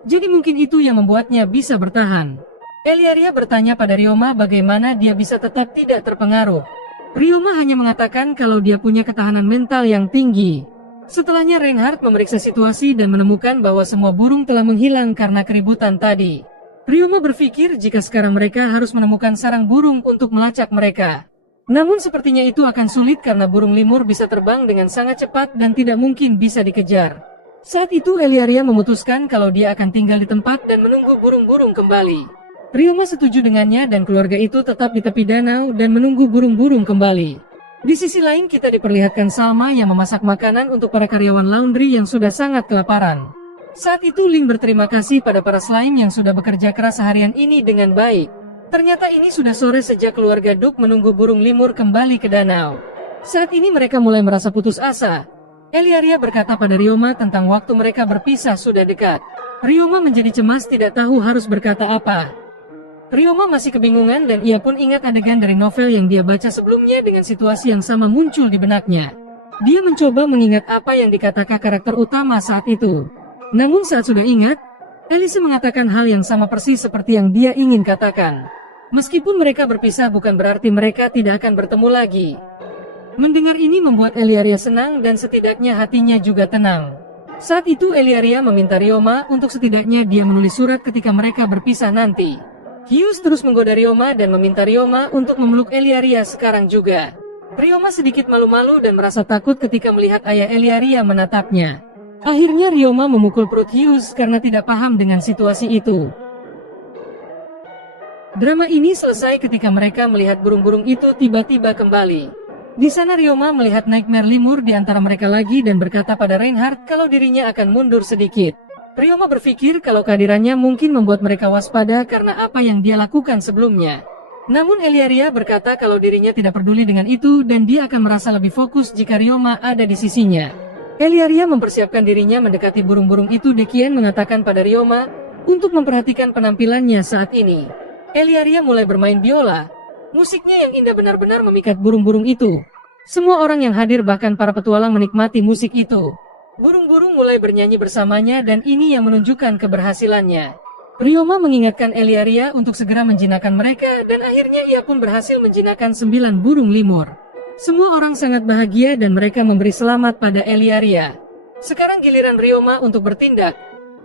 Jadi mungkin itu yang membuatnya bisa bertahan. Eliaria bertanya pada Ryoma bagaimana dia bisa tetap tidak terpengaruh. Ryoma hanya mengatakan kalau dia punya ketahanan mental yang tinggi. Setelahnya Reinhardt memeriksa situasi dan menemukan bahwa semua burung telah menghilang karena keributan tadi. Ryoma berpikir jika sekarang mereka harus menemukan sarang burung untuk melacak mereka. Namun sepertinya itu akan sulit karena burung lemur bisa terbang dengan sangat cepat dan tidak mungkin bisa dikejar. Saat itu Eliaria memutuskan kalau dia akan tinggal di tempat dan menunggu burung-burung kembali. Ryoma setuju dengannya dan keluarga itu tetap di tepi danau dan menunggu burung-burung kembali. Di sisi lain kita diperlihatkan Salma yang memasak makanan untuk para karyawan laundry yang sudah sangat kelaparan. Saat itu Ling berterima kasih pada para slime yang sudah bekerja keras seharian ini dengan baik. Ternyata ini sudah sore sejak keluarga Duke menunggu burung lemur kembali ke danau. Saat ini mereka mulai merasa putus asa. Eliaria berkata pada Ryoma tentang waktu mereka berpisah sudah dekat. Ryoma menjadi cemas tidak tahu harus berkata apa. Ryoma masih kebingungan dan ia pun ingat adegan dari novel yang dia baca sebelumnya dengan situasi yang sama muncul di benaknya. Dia mencoba mengingat apa yang dikatakan karakter utama saat itu. Namun saat sudah ingat, Elise mengatakan hal yang sama persis seperti yang dia ingin katakan. Meskipun mereka berpisah bukan berarti mereka tidak akan bertemu lagi. Mendengar ini membuat Eliaria senang dan setidaknya hatinya juga tenang. Saat itu Eliaria meminta Ryoma untuk setidaknya dia menulis surat ketika mereka berpisah nanti. Hughes terus menggoda Ryoma dan meminta Ryoma untuk memeluk Eliaria sekarang juga. Ryoma sedikit malu-malu dan merasa takut ketika melihat ayah Eliaria menatapnya. Akhirnya Ryoma memukul perut Hughes karena tidak paham dengan situasi itu. Drama ini selesai ketika mereka melihat burung-burung itu tiba-tiba kembali. Di sana Ryoma melihat Nightmare Lemur di antara mereka lagi dan berkata pada Reinhardt kalau dirinya akan mundur sedikit. Ryoma berpikir kalau kehadirannya mungkin membuat mereka waspada karena apa yang dia lakukan sebelumnya. Namun Eliaria berkata kalau dirinya tidak peduli dengan itu dan dia akan merasa lebih fokus jika Ryoma ada di sisinya. Eliaria mempersiapkan dirinya mendekati burung-burung itu. Dekien mengatakan pada Ryoma untuk memperhatikan penampilannya saat ini. Eliaria mulai bermain biola. Musiknya yang indah benar-benar memikat burung-burung itu. Semua orang yang hadir bahkan para petualang menikmati musik itu. Burung-burung mulai bernyanyi bersamanya dan ini yang menunjukkan keberhasilannya. Ryoma mengingatkan Eliaria untuk segera menjinakkan mereka dan akhirnya ia pun berhasil menjinakkan 9 burung limur. Semua orang sangat bahagia dan mereka memberi selamat pada Eliaria. Sekarang giliran Ryoma untuk bertindak.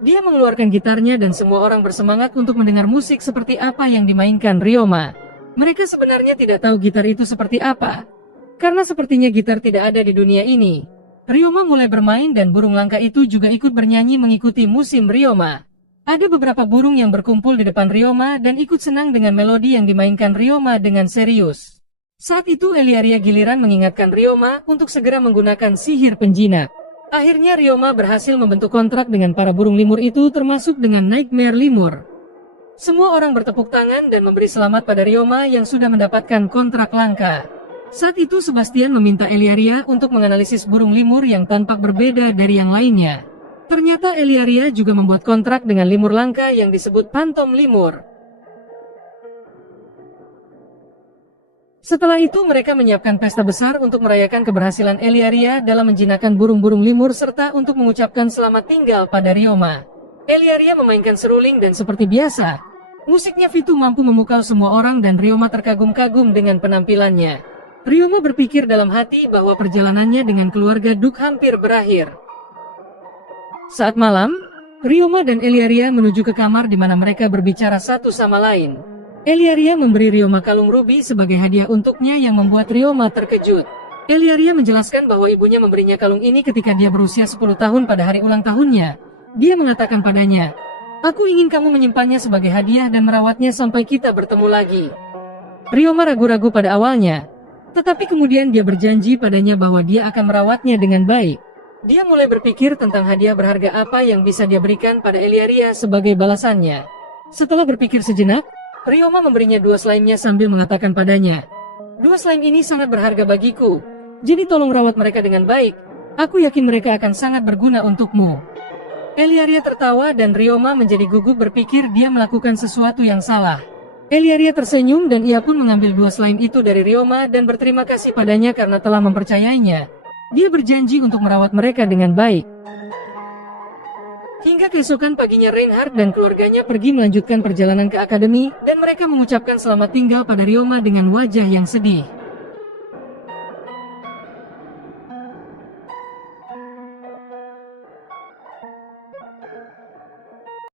Dia mengeluarkan gitarnya dan semua orang bersemangat untuk mendengar musik seperti apa yang dimainkan Ryoma. Mereka sebenarnya tidak tahu gitar itu seperti apa. Karena sepertinya gitar tidak ada di dunia ini. Ryoma mulai bermain dan burung langka itu juga ikut bernyanyi mengikuti musim Ryoma. Ada beberapa burung yang berkumpul di depan Ryoma dan ikut senang dengan melodi yang dimainkan Ryoma dengan serius. Saat itu Eliaria giliran mengingatkan Ryoma untuk segera menggunakan sihir penjinak. Akhirnya Ryoma berhasil membentuk kontrak dengan para burung limur itu termasuk dengan Nightmare Lemur. Semua orang bertepuk tangan dan memberi selamat pada Ryoma yang sudah mendapatkan kontrak langka. Saat itu Sebastian meminta Eliaria untuk menganalisis burung limur yang tampak berbeda dari yang lainnya. Ternyata Eliaria juga membuat kontrak dengan limur langka yang disebut Phantom Lemur. Setelah itu mereka menyiapkan pesta besar untuk merayakan keberhasilan Eliaria dalam menjinakkan burung-burung limur serta untuk mengucapkan selamat tinggal pada Ryoma. Eliaria memainkan seruling dan seperti biasa, musiknya Fitu mampu memukau semua orang dan Ryoma terkagum-kagum dengan penampilannya. Ryoma berpikir dalam hati bahwa perjalanannya dengan keluarga Duke hampir berakhir. Saat malam, Ryoma dan Eliaria menuju ke kamar di mana mereka berbicara satu sama lain. Eliaria memberi Ryoma kalung ruby sebagai hadiah untuknya yang membuat Ryoma terkejut. Eliaria menjelaskan bahwa ibunya memberinya kalung ini ketika dia berusia 10 tahun pada hari ulang tahunnya. Dia mengatakan padanya, "Aku ingin kamu menyimpannya sebagai hadiah dan merawatnya sampai kita bertemu lagi." Ryoma ragu-ragu pada awalnya, tetapi kemudian dia berjanji padanya bahwa dia akan merawatnya dengan baik. Dia mulai berpikir tentang hadiah berharga apa yang bisa dia berikan pada Eliaria sebagai balasannya. Setelah berpikir sejenak, Ryoma memberinya 2 slime-nya sambil mengatakan padanya, "2 slime ini sangat berharga bagiku, jadi tolong rawat mereka dengan baik. Aku yakin mereka akan sangat berguna untukmu." Eliaria tertawa dan Ryoma menjadi gugup berpikir dia melakukan sesuatu yang salah. Eliaria tersenyum dan ia pun mengambil 2 slime itu dari Ryoma dan berterima kasih padanya karena telah mempercayainya. Dia berjanji untuk merawat mereka dengan baik. Hingga keesokan paginya Reinhard dan keluarganya pergi melanjutkan perjalanan ke akademi dan mereka mengucapkan selamat tinggal pada Ryoma dengan wajah yang sedih.